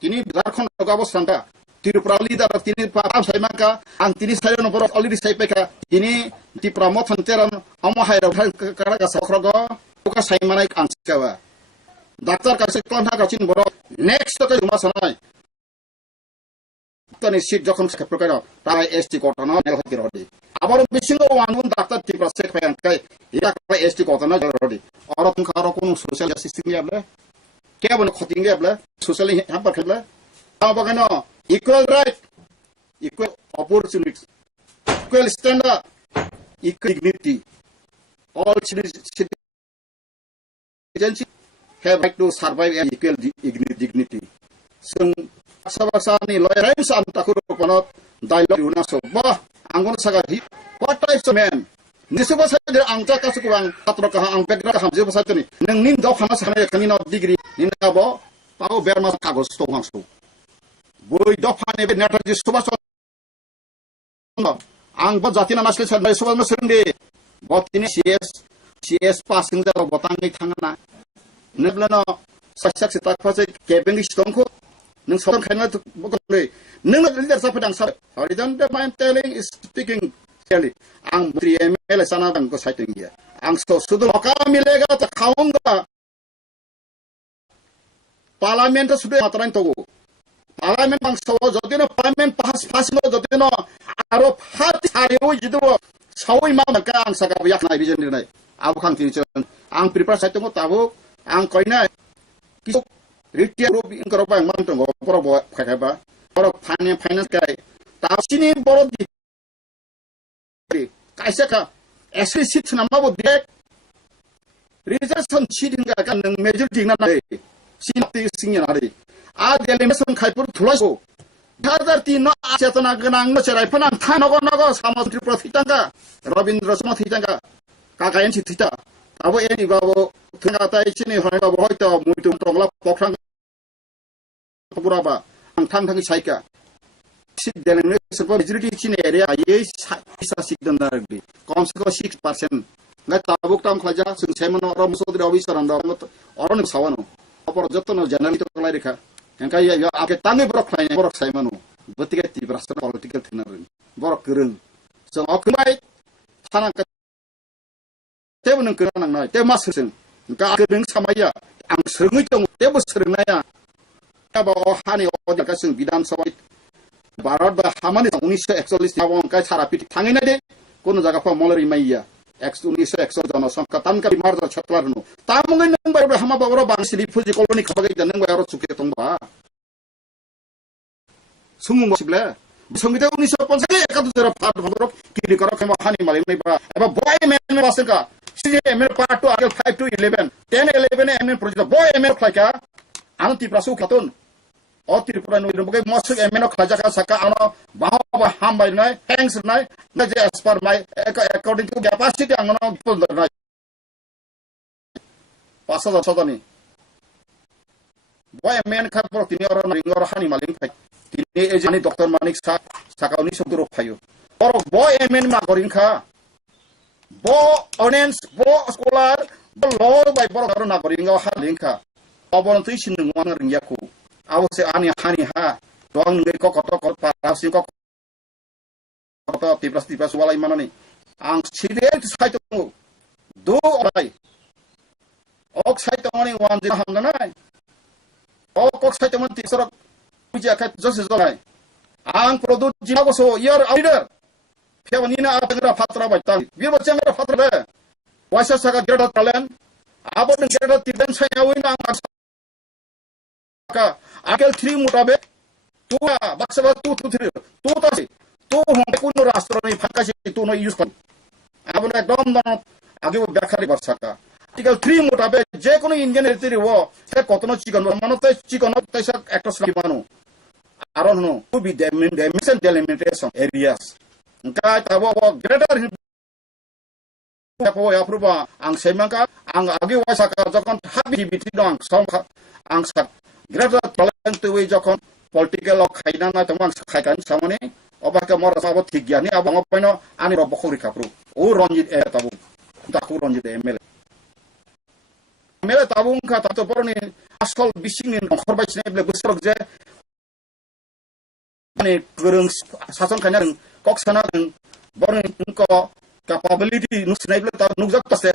kini Jharkhand gabo santa Tripura leader tini pam saimaka ang tini sayon por already saipeka tini Tripura mothanteran amahai karaga sakhrogo ka saimanai angskawa doctor kaise kontha kachin boro next to masanai tani sit jokhon sa prokara tarai ST kotana nelhati rodi abar bisingo wanun doctor Tripura sek payan kai ira kai ST kotana rodi aron kharo kono social justice yable ke bon khoting yable socially hamper khla abagano equal right equal opportunities equal standard equal dignity all citizens have right to survive and equal dignity sung sabasani loyalties and takuro panot dialogue unaso ba angon sagari what types of men nisba sadir angta kasukang patro ka ang background hamje basatoni nang nin do khana sana kanina degree ninabo pao berma kagos to hangsu boy do phane be netaji subas ang bo jatina nasle sadai subas masrinde botini CS passing da botangi thangana neblano saksak sitak phase kebeng stongko nang sodon khaina bokole nang leader sa padang sa horidan the mind telling is speaking clearly ang 3 ml sana bang ko citing here ang so sudu mauka milega to khaunga parliament sudu matran to parliament bang so jodino parliament pass no jodino aro phat sario jidu sawi ma ka ang saka yak na region ni abu khang tin ang prepare sa tungo tabo ang koina kisok ritiya group ingkaro bang man tungo poro bo khakaba poro finance kai ta sini boro di kaisa ka actually sit na mabo de reservation cheating ga kan major ding na sin ti singya na ri a delegation khai pur thulaso 2003 চেতনা গোনাं চেরাই ফোনাं থানগো নগো সামন্ত্রী প্রথিতাঙ্গা রবীন্দ্র সমা থিতাঙ্গা কাকায়েন থিতা আবো এনি বাবো থিঙ্গা তাই চিনি হনে বাবো হয়তো মুইতু টংলা পখরাং পুরাবা আং থাং থাঙ্গি সাইকা সিট দেলেনে সব মেজরিটি চিনি এরিয়া এই সাইসা সিকদন দারগি কমসে কম 6% ngai tabuk tam khlaja sung semono ro musodri officer anda oron sawano opor jotno general to klai rekha engkai ya ake tangi borok khlai borok saimano botike tibrasta political thinarin borok kereng so okmai thana ka tebun kereng nang nai te masung ka kereng samaya ang serngui tong tebo sernaya aba ohani odika sung bidan sabha bharat ba hamani 1941 tabon kai sara piti thangina de kono jaga pa molari maiya 1901 জনসংখ্যা তামকা বিমার ছতলারনো তামঙ্গৈ নং বাইরে হামা বাবর বাংসি রিফিউজি কলোনি খাবাগৈ নং বাইরে চুকে তংবা সুমুং বসিবলে সংগীতে 1950 একাদুজের ফাট ভদর কিরি কর খেমা হানি মালিক নাইবা এবা বয় এমএন বাসকা সিজে এমএন পার্ট 2 আগেল 5 to 11 10 11 এমএন প্রজেক্ট বয় এমএন খাইকা আনতি প্রাসু খাতুন অতিরপুরা নই রবগে মসক এমএন খাজাকা সাকা আনো বাহবা হামবাই নাই থ্যাঙ্কস নাই যে as per my according to capacity angno pulder নাই 5000 সদনি বয় এমএন খাপর তিনি অর রিঙ্গর হানি মালিক ফাই তিনি এই জানি ডক্টর মানিক সাকা 1900 ফাইও অর বয় এমএন মা করিন খা ব অনেন্স ব স্কলার ব ল বাই বড় কারণ না করিন গা হালিন খা অবনতই সিন নং রিঙ্গাকু awase ani hani ha doang ngai ko parasi ko tipras walai manani ang sidel sai to do orai ok sai to mani wan jina hamna nai ok sai to man tisrak puja khat jose jolai ang produt jina ko so year leader fewanina apangra fatra bai tang bir bachangra fatra be waisa saka grada talen abon grada tiben sai awina ka akel 3 mutabe tu baksaba tu 3 tu tasi tu honde kuno rastro ni phakasi tu no use kor abon ekdom don age bekhari barsaka article 3 mutabe je kono indian retiri wo se kotno chikon manote chikon taisa একটা শ্রী মানু aron no to be dimension delimitation areas nka tabo greater ko apruba ang semangka ang age wasaka jokon habi biti dong som ang sak Greta talent tuwe যখন পলিটিক্যাল খাইনা না তোমার খাইকান সামনে অবাকে মরা সাব ঠিক জ্ঞানী আবং পাইনো আনি রব খরি খাপ্রু ও রঞ্জিত এ তাবু তাকু রঞ্জিত এমএলএ তাবু খা তাতো পরনি আসল বিসিংনি নখর বাইসনে বলে বসরক যে মানে গরং শাসন খাইনা কক্সানা বরনি ক ক্যাপাবিলিটি নুসনাই বলে তা নুকজাক তাসে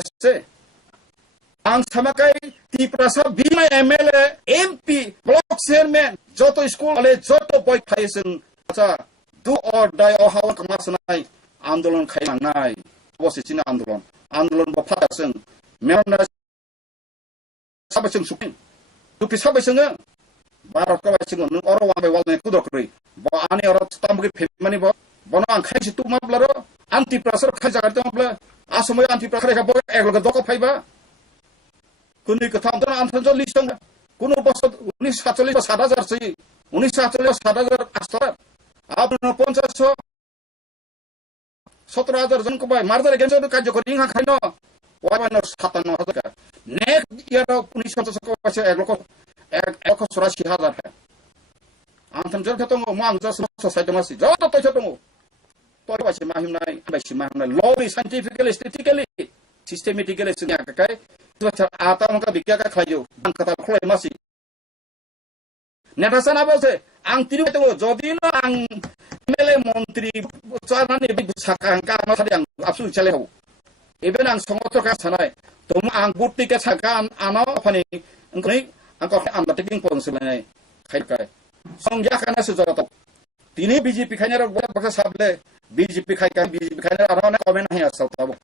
ang samakai ti prasa bima MLA MP block chairman joto school ale joto boy khaisen acha do or die or how kamasnai andolon khainai bosicina andolon bo phasen merna sabasing sukin dupi sabasing barat ka basing nu oro wa wal ne kudokri bo ani oro tambugi phemani bo bono ang khaisi tu mablaro anti pressure khajagar tamabla asomoy anti pressure ka bo eglo doko phaiba कुनै कथा आंतन आंतन लिस्टं कुनो बस 1947 7000 चाहिँ 1947 7000 आस्था आपन 50 17000 जनको भए मार्दर गेन्जो कार्य गरि खा खाइन वाबान 57000 का नेक्स्ट इयर 1950 को पछि एगलको 184000 है आंतन जर खतम मांग जस सोसाइटी मासि ज त तै छतम तो बासि माहिमनाय लबी साइन्टिफिकली स्टैटिस्टिकली सिस्टेमेटिकली सुnya kakai ata maka bikya ka khayo ang kata khlai masi netasana bose ang tiri to jodi no ang mele montri chanani bisaka ka ma thari ang apsu chale ho even ang songoto ka sanai tom ang butti ka saka ano phani ngri ang ko undertaking ponsulai khai kai songya kana su jota tini bjp khainara baksa sable bjp khai ka bjp khainara arona comment hai asal tabo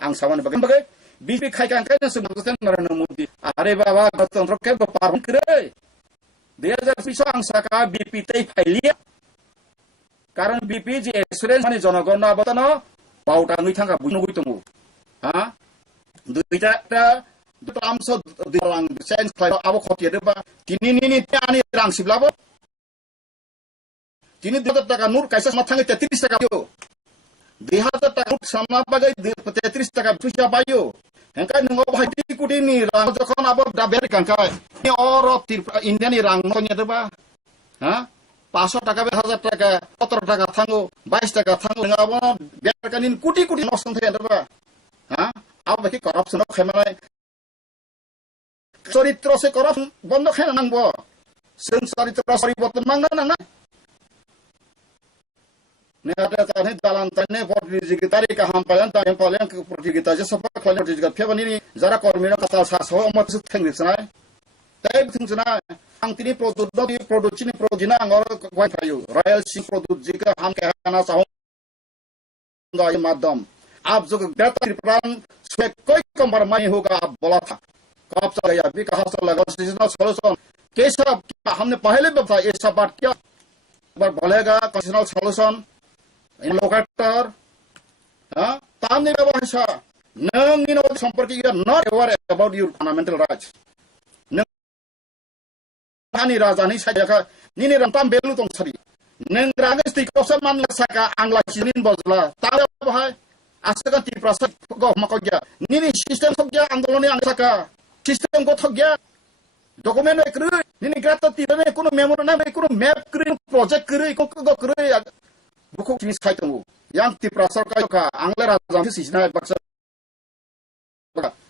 ang sawan bagai BP खाइकान काइन सुमजन नरेन्द्र मोदी अरे बाबा गणतन्त्र के पारन करे 2020 आंसाका बीपी तै फाइलिया कारण बीपी जे एसुरेन्स माने जनगण अबतन बाउटा ngui thanga buino gui tongu ha duita duta amso dirang sense khai abo khotiede ba tini ni ani rang siblabo Dini 2,000 taka nur kaisa matangnya 33 taka yo. 2,000 taka nur sama bagai 33 taka pusia bayo. Engkai nengok bahidi kuti ni rang jokon abo daber kangkai. Ni oro India ni rang nonya deba. Ha? 500 টাকা 1000 টাকা 17 টাকা থাঙ্গো 22 টাকা থাঙ্গো nengabo biar kanin kuti noson thaya deba. Ha? Abo baki corruption khemai. Soritra se corruption bondo khena nangbo. Sing soritra soribotun mangna nang. Negara tani dalam tani portugis tari kaham paling ke portugis aja sebab kalau portugis piawan ini zara kormina katal saso amat suteng disana. Tapi betul sana, ang tini produksi angor kuai kayu. Royal Sing produksi ke ham kehana sahong ngai madam. Ab जो बेहतर प्लान से कोई कंप्रोमाइज होगा आप बोला था कब से गया भी कहा से लगा सीजनल सॉल्यूशन कैसा हमने पहले भी बताया ये सब बात क्या बार बोलेगा कंडीशनल सॉल्यूशन लोकेटर हाँ तामने का भाषा नंग इन और संपर्क की not aware about your fundamental rights नंग राजधानी साजा का निने रंताम बेलू तों सरी नंग रागस तिकोसा मान लसका आंग्ला चिनिन बजला तावे भाई आसका तिप्रसा को मकोग्या निने सिस्टम थोग्या आंदोलन आंगसाका सिस्टम को थोग्या डॉक्यूमेंट एकरे निने ग्रात तिरने कोनो मेमोर ना कोनो मैप करे प्रोजेक्ट करे को करे buku kini sekali tunggu yang diprasar kayu ka angler azam sih sih baksa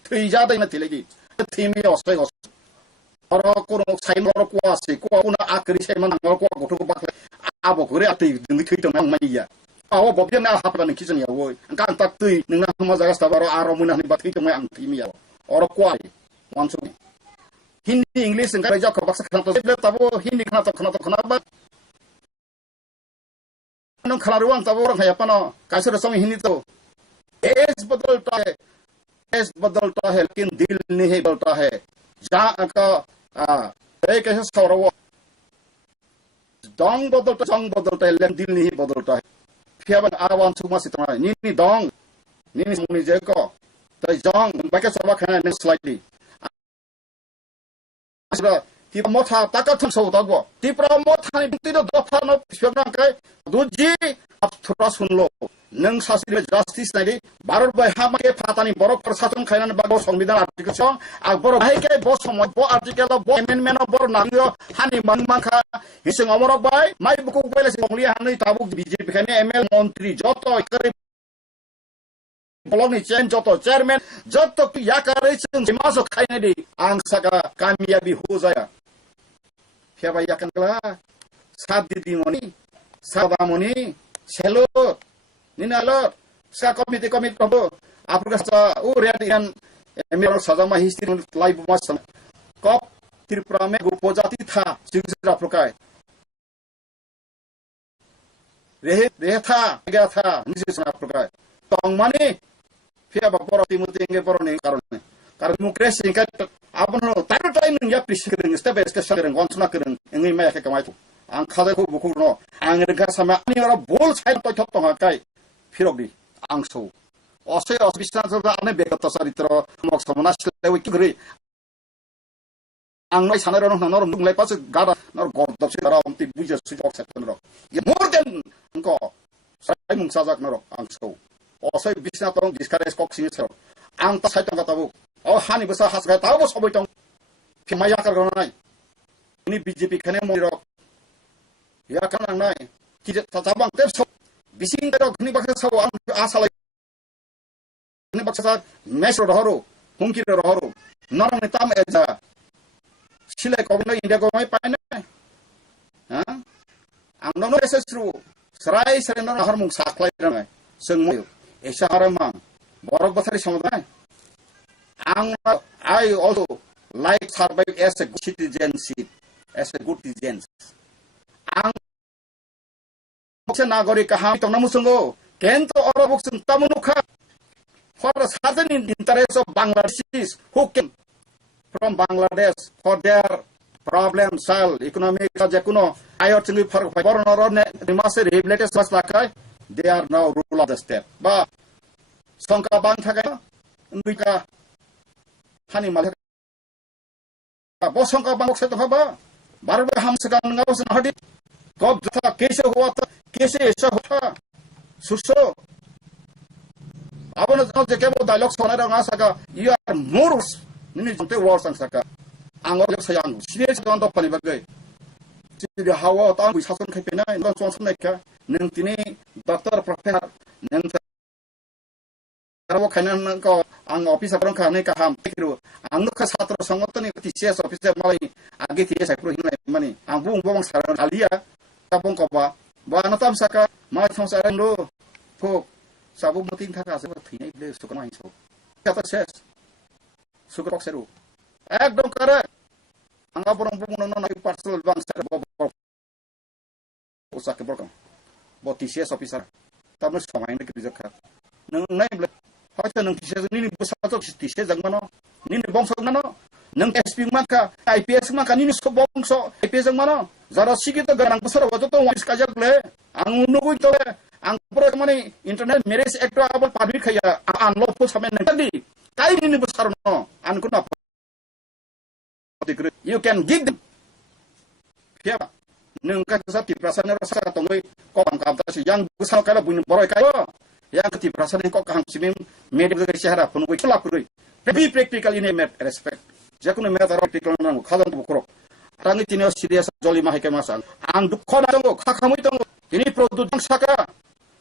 terjadi nanti lagi timi osai orang kono saya orang kuasi kuana akhir saya mana orang kuat gotu bakle abo kure ati demi tui tengah mania awo bobia na apa nih kisan ya woi angkat tak tui nengah mazaga stabaro aromunah nih batui tengah ang timi ya orang kuat langsung Hindi English enggak aja ke baksa kenapa tahu Hindi kenapa नों खलारुआं तब orang kayak apa no kasih resmi ini tuh es बदलता है लेकिन दिल नहीं बदलता है जहाँ का एक ऐसा सौरव dong बदलता है लेकिन दिल नहीं बदलता है फिर अब आवाज़ सुमा सितना नी dong नी सुनी जेको तो dong बाकी सब खाना नहीं slightly tipe motha takat thang so dagbo tipra motha ni tiro dofa no pyongyang kai duji apthura sunlo nang sasile justice nai baror bai hamake phatani borok prashason khainan bago সংবিধান article song akbor bai ke bo somoy bo article bo amendment bor nangyo hani mangmangkha hising omorok bai mai buku pele singli hanai tabuk bjp khane ml মন্ত্রী যত করে ब्लॉक चेन जो तो चेयरमैन जब तक या करे जिमासो खाइने दी आंसका कामयाबी हो जाया फिर भाई या कनला साथ दीदी मोनी साबामोनी सेलो निनालो सा कमिटी कबो आपका सा ओ रेडियन मेरो सजामा हिस्ट्री लाइव मस कप त्रिपुरा में उपजाति था सिगरा प्रकार रहे था गया था निश्चित प्रकार तो माने फिर अब पर तिमुतेंगे पर नहीं कारण मुक्रेस इनका आपन तारो टाइम या प्रिस करें स्टेप बाय स्टेप करें गनसना करें एंगे माय के कमाय आं खादे को बुकु न आं रेगा समा अनि और बोल साइड तो थप तो काय फिरबि आं सो असे असबिस्तान स आने बेगत चरित्र मक समना स्लेव किग्रि आं नाय सानाय रन नर मुंगलाय पास गादा नर गदबसे रा उमति बुझे सुजक सेकन र ये मोर देन अंको साइ मुंग साजाक नर आं सो असै बिसना तंग डिस्कारेज कक सिनि छ आं त साइतंग ताबु अ हानि बसा हासगा ताबु सबै तंग फिमाया कर गनाय नि बीजेपी खने मोर या kan नाय कि ताबां ते सब बिसिं त खनि बखा सब आं आसालाय नि बखा मेसो रहरो हुमकि रहरो नरम नि ताम एजा सिलाय कबनो इंडिया को मै पाइने हा आं नो एसेसरु सराय सरेन हरमुं साख्लाय रनाय जों ऐसा हरमां बरक बाथारि समुदाय I also like survive as a good citizenship, as a good citizen. Ang nagorik kaham itong namusungo, kento orobuksun tamunuka for the certain interest of Bangladeshis who came from Bangladesh for their problem, solve economic jakuno. Ayor tinggi for foreigner dimase rehabilitate maslakai. They are now rule of the state. But songka bang thagay nuika hani malaka bo songka bang okse to haba barbe ham sekan ngawsen hadi कब था, कैसे हुआ था, कैसे ऐसा होता, सुसो अब न जे वो डायलॉग सुना रहा सका यू आर मोर नि जंते verse ang saka ang lo sayang serious don to pani bagai ji hawa ta bu sason khai pena non son son ka neng tini doctor professor neng karo khainan ko ang office aprong khane ka ham kiru ang ka satro sangot ni TCS office malai age TCS pro hinai mani ang bung bong saran alia ta bong ko ba na tam saka ma thong saran do pho sabu mutin thaka se thini ble sukana hiso kata ses sukok seru ekdom kare anga borong bung no na parcel bang ser bo usak borong bo TCS officer tamno samai ne kri jakha nang nai ble hoita nang TCS ni busa to TCS jangmano ni bongso nano nang SP maka IPS maka ni so bongso IPS jangmano jara sigi to garang busar ho to wis kajak ble ang nugui to ang pro mani internet marriage act abal public khaya unlawful samen nang kai ni busar no an kuna you can give them ya nang ka sa ti prasana rasa to ngoi ko ang ka ta yang busar kala bun boroi kai yang ti prasana ko kang simin medical sehara pun ko khula puroi be practical in respect jakuno meta practical nang khadan to bukro rangi tinio serious joli ma heke masang ang dukho na to khakhamoi to ini product saka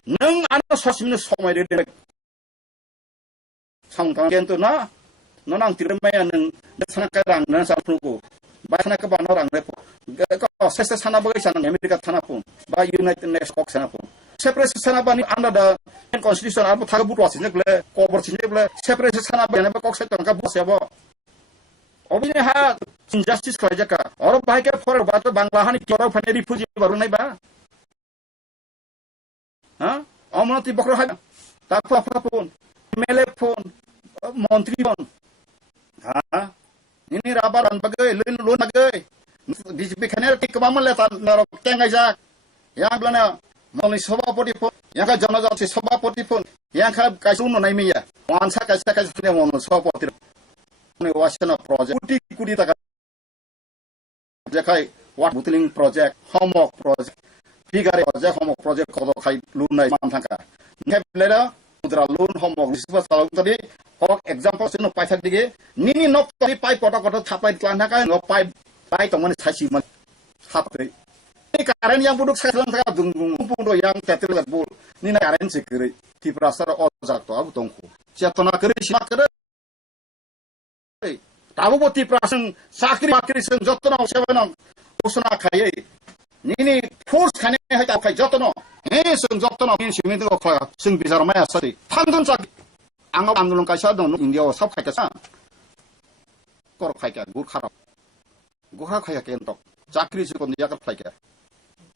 nang ano sasimne somai de 상당 겐도 나 너랑 들으면 나타나까 랑 사프고 바나까 바노랑 레포 그 세세 사나버가 있잖아 아메리카 타나폰 바 유나이티드 네이션 꼭 사나폰 세프레스 사나바니 안다다 컨스티튜션 알고 타가 부터 왔으니 그래 코버치니 그래 세프레스 사나바 내가 꼭 세던가 보세요 어비네 하 인저스티스 가자까 어로 바이게 포르 바토 방라하니 겨로 파네 리푸지 바로 나이 바 어머나티 버크로 하 타파파폰 मेलेफोन मंत्री फोन हाँ ini rabaran bagai lun bagai di kene tik mamal le tan narok tengai jak yang blana moni sabapati phone yang ka janajati sabapati phone yang ka kaisun no nai miya wansa kaisa ne mono sabapati ne wasana project kuti taka jakai what butling project homework project figure project ko khai lun nai man thangka ngeblera udra loan homework disibas kalau tadi kok example sino paisa dige nini nok tadi pai koto thapai klana ka no pai tomani saisi man hapre ini karen yang buduk sekarang taka dungung pundo yang tetel bul nina karen sekere ti prasar ojak to abu tongku cetona kere sima kere tabu boti prasang sakri seng jotno sebana usna khaye nini force khane haita khai jotno seng jotno in siminto ko seng bizar maya sari thandon sak anga andolon kaisa don india sab khai ka kor khai ka gukha khai ka entok chakri su kon yakar khai ka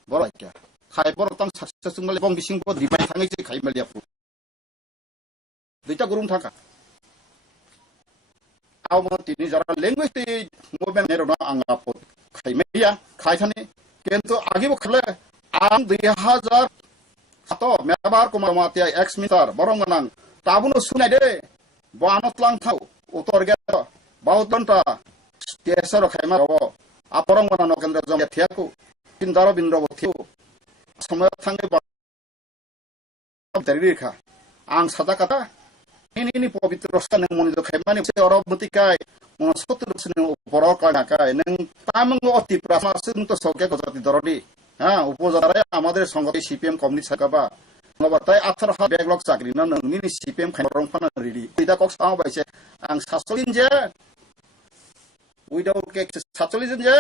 borai ka khai bor tang success ngal bong bising ko dibai thangai ji khai malia pu duita gurung thaka aw mo tini jara language ti movement nero na anga po khai meya khai thani কিন্তু আগে বখলে আম 2000 তো মেবার কুমার মাতিয়া এক্স মিটার বরং নাং তাবুনো শুনাই দে বানতলাং থাও উত্তর গে বাউতনটা তেসর খাইমা রব আপরং বনা কেন্দ্র জম থিয়াকু তিনদার বিন্দ্র বথিউ সময় থাঙ্গে দেরিখা আং সাদা কাটা ini পবিত্র স্থান মনি দ খাইমানি সে অরবতিকাই মন সত্তর সনে বড় কানাকাই নং তামঙ্গ অতি প্রাসা সুন্ত সকে গজতি দরদি হ্যাঁ উপজারে আমাদের সংগঠন সিপিএম কমিউনিটি সাকাবা নবাতাই 18 ব্যাকলগ চাকরি না নংনি সিপিএম খাইরং ফানা রেডি ইদা কক সাও বাইছে আং সাসলিন যে উইদাউট কেক সাসলিন যে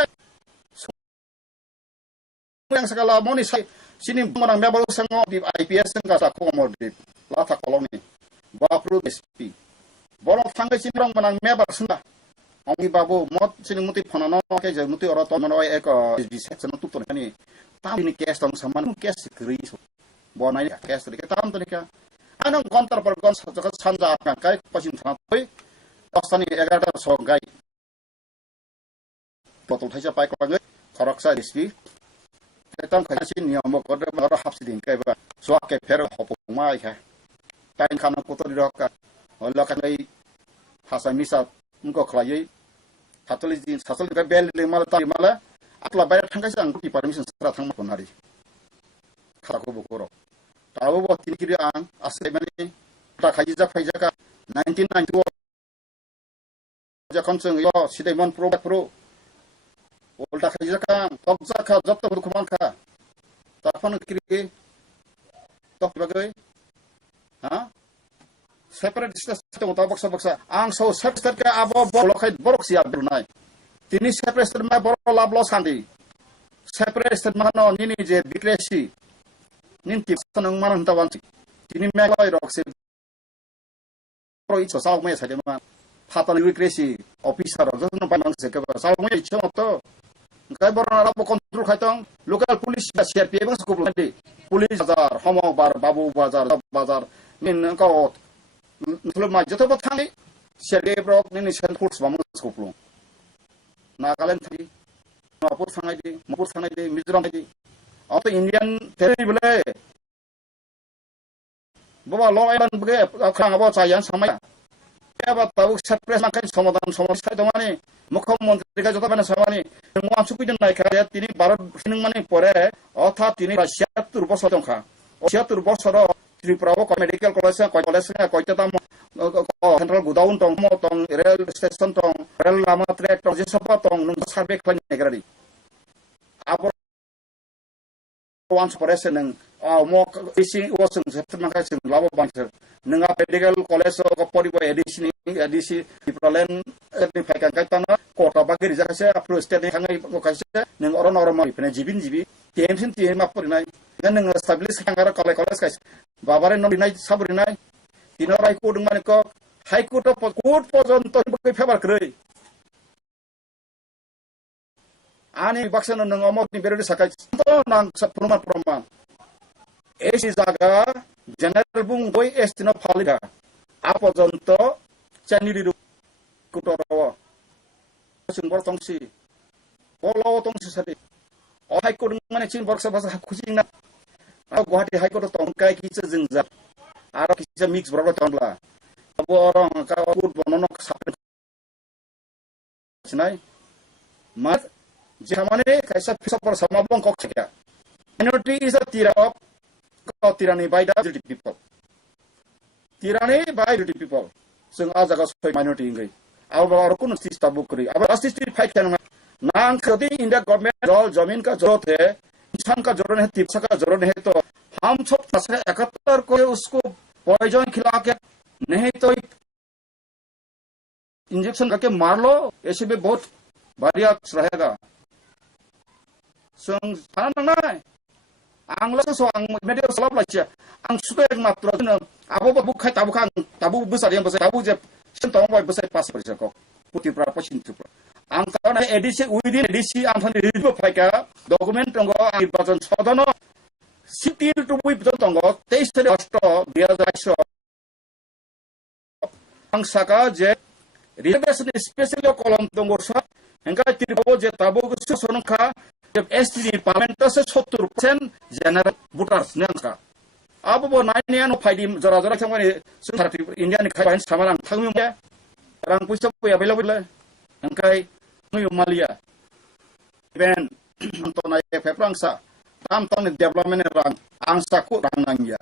yang segala moni sini menang mebal sango di IPS nga sa ko mo di lata koloni bapru SP borong thangai sini rong menang mebal sunda ongi babu mot sini muti phonano ke je muti ora to manoi ek bisa sen tu to ni tam ni kes tong saman kes kri so bonai kes ri tam to ni ka anong kontar par kon sa sanja ka kai pasin thana toi pastani 11 so gai potol thaisa pai ko ngai kharaksa SP tam khasin niam ko de ma hapsi din kai ba so ke fer hopo mai ka tain kana ko to ro ka olla ka ngai hasa misa ngko khlai hatoli din sasol ka bel le mal ta mala atla bayar thangkaisa ang ti permission sara thangma konari khako bukoro tawo bo tin kiri ang asle mani ta khaija faijaka 1992 যখন yo sidaiman pro ulta khaijaka tokja kha jotta bukuman kha তখন kiri tok bagai ha separate state mo tabak sabaksa ang so separate ka abo bolokai borok sia brunai tini separate ma boro lablo sandi separate ma no nini je bikresi nin ti sanang manan tawan tini meloi rok se pro icho saw me sa de ma patan bikresi officer jo no panang se ka saw me icho to kai borona labo control khaitong local police ba CRP bang skup landi police bazar homo bar babu bazar nin ko nulum ma joto bathang CRP brok nin sen force bang skup lu Nagaland thi Mapur sangai di Mizoram di auto Indian territory bole bawa Long Island bege khang abo chayan samai aba tabu separate makan সমাধান সমস্যা দমানি মুখ্যমন্ত্রী কা যতবানা সমানি মুআ সুকুইদন নাই খায়া তিনি 12 সিনিং মানে পরে অর্থাৎ তিনি 76 বছর সংখ্যা 76 বছর ত্রিপুরা মেডিকেল কলেজ কয়টা দাম central godown tong rail station tong rail lama track tong jesapa tong nung sarbe klan negrari abo once operation nang mo isi wasung september maka sing labo banser nunga medical college ko poribo edisi diprolen ni phaikan kaitana kota bagiri jakase apro state ni hangai ko kaise nung oron mari pene jibin TMC ma porinai nung establish kangara college kaise babare no dinai sabrinai tinorai ko dung mane ko high court পর্যন্ত ফেভার করে আনি বাক্সানো নং অমতনি বেরোলে সাকাই নাং প্রমাণ এই জায়গা জেনারেল বুং বই এস্তিনো ফালিদা আ পর্যন্ত চানিরি কুটর সিনবর তংসি বলো তংসি সাথে হাই কোর্ট মানে চিন বর্ষা ভাষা খুঁজি না গুয়াহাটি হাই কোর্ট তংকাই কিছে জিংজা আর কিছে মিক্স বড় তংলা orang ka urut bonono sapre sinai mat jamane kaisa fisapor samabong kok sekya minority is a tirani by the people tirani by the people sung ajaga soi minority ngai aw kun sti tabu kri ab assist fight kan nang khadi india government jol jamin ka जरूरत है इंसान का जरूरत है तिरसा का जरूरत है तो हम सब 71 को उसको पॉइजन खिला के नहीं तो इंजेक्शन करके मार लो ऐसे भी बहुत बढ़िया रहेगा मेडिकल सलाब लाइया आं सुबह एक मात्र आबो बाबू खाई ताबू besar yang besar tabu je sentong boy besar pas bersako putih berapa cintu ang karena edisi within edisi antoni ribu paika dokumen tonggo ang bajon sodono sitil tubuh bajon tonggo 23 Agosto 2021 ang saka je reservation special kolom tonggo sa engka tirbo je tabu gusu sonka je STD parliament se 70% general voters nangka abo bo nine ano phaidi jora chamani sunthati india ni khai samarang thangmi ya rang puisa pu available engkai nuyu malia ben antona e feprangsa tam ton development rang angsa ku rang nangya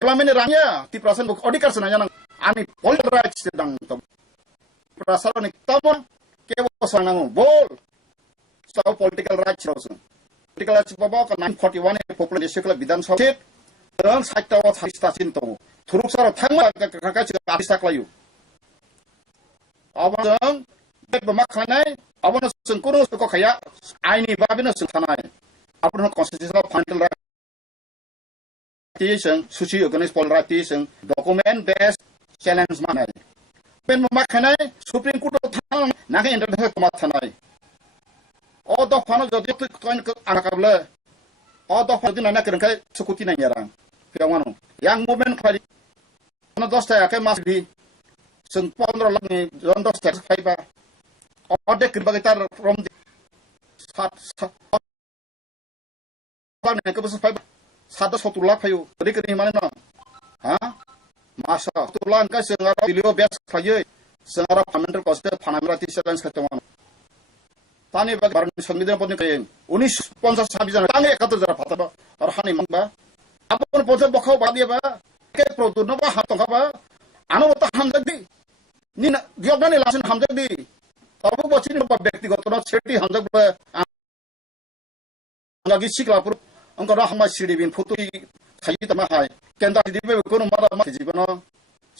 development rangya ti prasan buk odikar sananya nang ani political rights sedang to prasaran tamon kebo sanangu bol so political rights rosun political rights baba ka 941 e population kala bidan sabha rang saita wa thastasin to thuruksara thangma ka chi asaklayu abang bema khanai abana sungkuru ko khaya aini babina sungthanai abana constitutional fundamental rights suci organized politics document based challenge manai pen makanai supreme court thang naga international court thanai o do phano jodi coin anakable o do phadi nana kerengkai sukuti na yarang piawano yang movement khali ono 10 ta ke mas di sung 15 lakh ni jon 10 ta khaiba o de kirbagitar from sat ba ne ke bus khaiba 70 lakh phayu ri kri mane no ha masa tulan ka sengara video best khaye sengara fundamental cost phanamra ti challenge khatamano Tani bagi baru संविधान पद निकाय 1950 जाना tangi 71 जाना फाता बा और हानि मंगबा अपन पद बखाव बादिया बा के प्रोतु न बा हात खबा आनो बता हमजक दी नि दियबनानि लासन हमजक दी तब बचिनि बा व्यक्तिगत न छेटी हमजक बा lagi siklapur angka rahma siribin futuri खाई तमा हाय केंदा दिबे कोन मारा मा जिबनो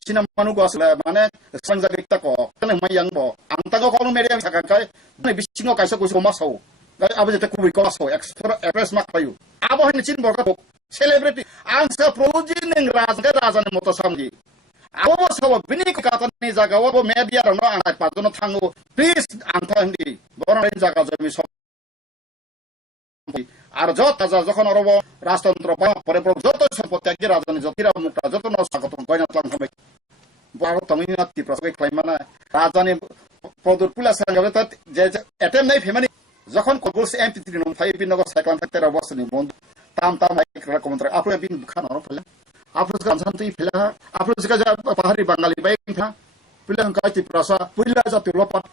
सिना मानु गसला माने संजागिक तक कने मायang bo angtango kono media sakakai ne bisingo kaisa kuso masau gai abu jete kubi ko masau express mak payu abo hin chin borka celebrity angsa projin ning raja ne moto samgi abo sawa bini ko kata ni jaga wo media ro no angat pajono thango please anta hindi boron jaga jami আর যত যখন অরব রাজতন্ত্র পরে যত সম্পত্তি রাজধানী যতিরা মুক্তা যত স্বাগত গয়না তংখাবে ভারত তমিনাতি প্রসঙ্গে ক্লাইমানা রাজধানী পদুর পুলা সাঙ্গাবে তত যে এটেম নাই ফেমানি যখন কবুলস এমপি3 নম ফাই বিনগর সাইক্লান থাকতে অবস্থানি বন্ধু তাম রকমন্ত্র আপনি বিন খান অর ফেলা আপনি গানসান্তি ফেলা আপনি যা পাহাড়ি বাঙালি বাইক থা পুলা কাইতি প্রসা পুলা জাতি লোপাট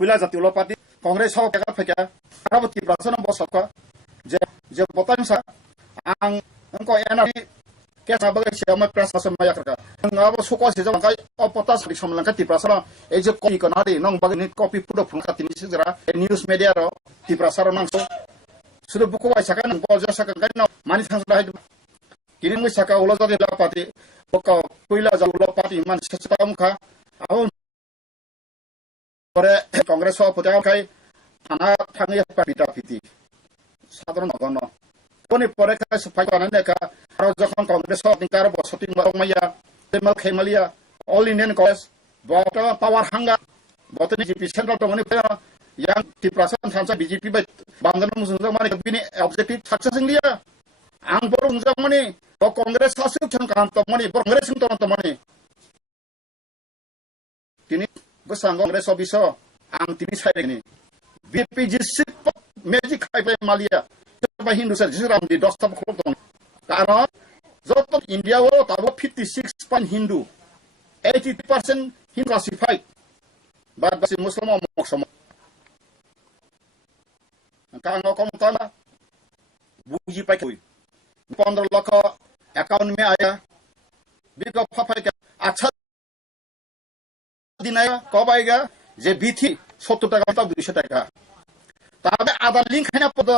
पुला जाति पार्टी कांग्रेस हो क्या फेंका रावती प्रशासन बसका जे बताइम सा आं अंको एनआरसी के साबगे सेमा प्रशासन माया करका नंगाबो सुको से जम काय अपता सरि समलंका ति प्रशासन ए जे कपि कनारि नंग बगनि कपि पुरो फुंका तिनि सिजरा न्यूज मीडिया रो ति प्रशासन नंगसो सुदु बुको वाइ सका नंग बजा सका गय न मानि थांसला हाय किरिंग सका उला जाति पार्टी बका पुला जाउला पार्टी मान ससकामखा आउ পরে কংগ্রেস সভাপতি থানা থাঙি পিটা পিটি সাধারণ নগণ কোনি পরে সাফাই বানানে কা আর যখন কংগ্রেস সভাপতিকার বসতি মাইয়া তেমাল খেমালিয়া অল ইন্ডিয়ান কংগ্রেস বটা পাওয়ার হাঙ্গা বতনি জিপি সেন্ট্রাল তমনি yang diperasaan sansa BJP baik bangun musung mani bini objektif sukses dia ang borong zamani bo kongres hasil cangkan tomani kongres tomani kini besang kongres bisa ang tini saya ini BPJ sip magic hype Malia coba Hindu saja seram di dostap klotong karena zoto India wo tahu 56% Hindu 80% Hindu classified basi Muslim omok sama kalau kamu tahu buji pakai 15 lakh account में आया बिको फाफाई का अच्छा दिन आया कब आएगा जे बीथी 70 টাকা तब 200 টাকা तबे आधा लिंक है ना पद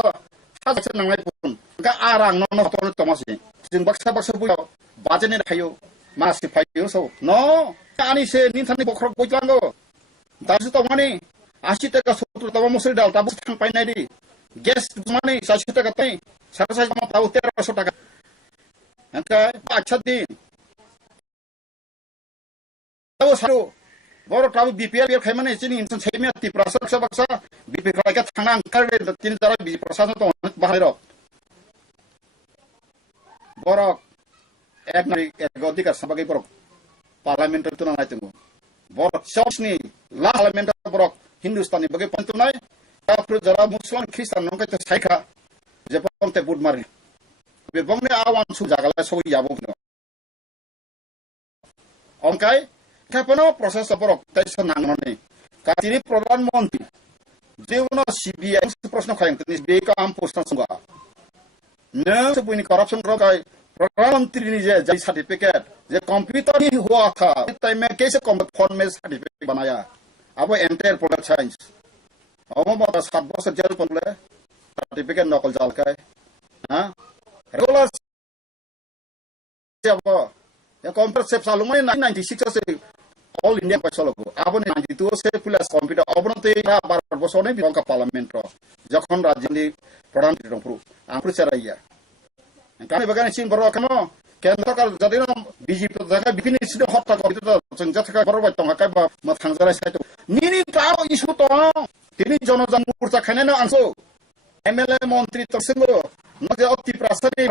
हाजसे नांगलाय पुन का आरां न हतन तमासे जों बक्सा बुयो बाजेने थायो मासि फायो सो न आनी से निथानि बख्रक गइलांगो दासु तमानि 80 টাকা 70 টাকা मुसुर दाल ताबु थां पाइनाय दि गेस माने 60 টাকা তাই সারা সারা মা তাও 1300 টাকা angka अच्छा दिन tahu satu baru tahu BPL biar kayak mana sini insan saya ti prasas sebaksa BPL kayak tangan kare tin cara bi prasas to bahaya borok ek nari goti ka sebagai borok parlimen itu nang itu borok sosni la parlimen borok Hindustani bagai pentunai afro jara Muslim Kristen nang kita saika Jepang te bud mari bebongnya awan su jagala so yabo no ongkai kapono proses borok tai senang noni katini pradhan mantri jeuno CBI प्रश्न खायं तनि बेका आम पोस्ट संगा न सबनि करप्शन रोkai प्रधानमंत्री ने जे सर्टिफिकेट जे कंप्यूटर ही हुआ था टाइम में कैसे फोन में सर्टिफिकेट बनाया अब एंटायर प्रोडक्ट साइंस अब म 7 वर्ष जेल पड़ले सर्टिफिकेट नकल जाल काय हां रेगुलर अब या कंप्यूटर से साल में 1996 से ऑल इंडिया पैसा लोगो अब 92 से प्लस कंप्यूटर अब न ते 12 वर्ष ने बिका पार्लियामेंट रो जखन राज्यनि प्रधानमंत्री दंफ्रु आंफ्रु सेराइया काने बगान सिं बरो कनो केन्द्र सरकार जदिनो बीजेपी जगा बिपिनि सिदो हत्ता को बितो जों जथका बरो बाय तंगा काय बा म थांजाराय साइतो निनि ताव इशु तो तिनि जनजन मुर्चा खानेनो आंसो एमएलए मन्त्री तसिंगो नजे अति प्रासनि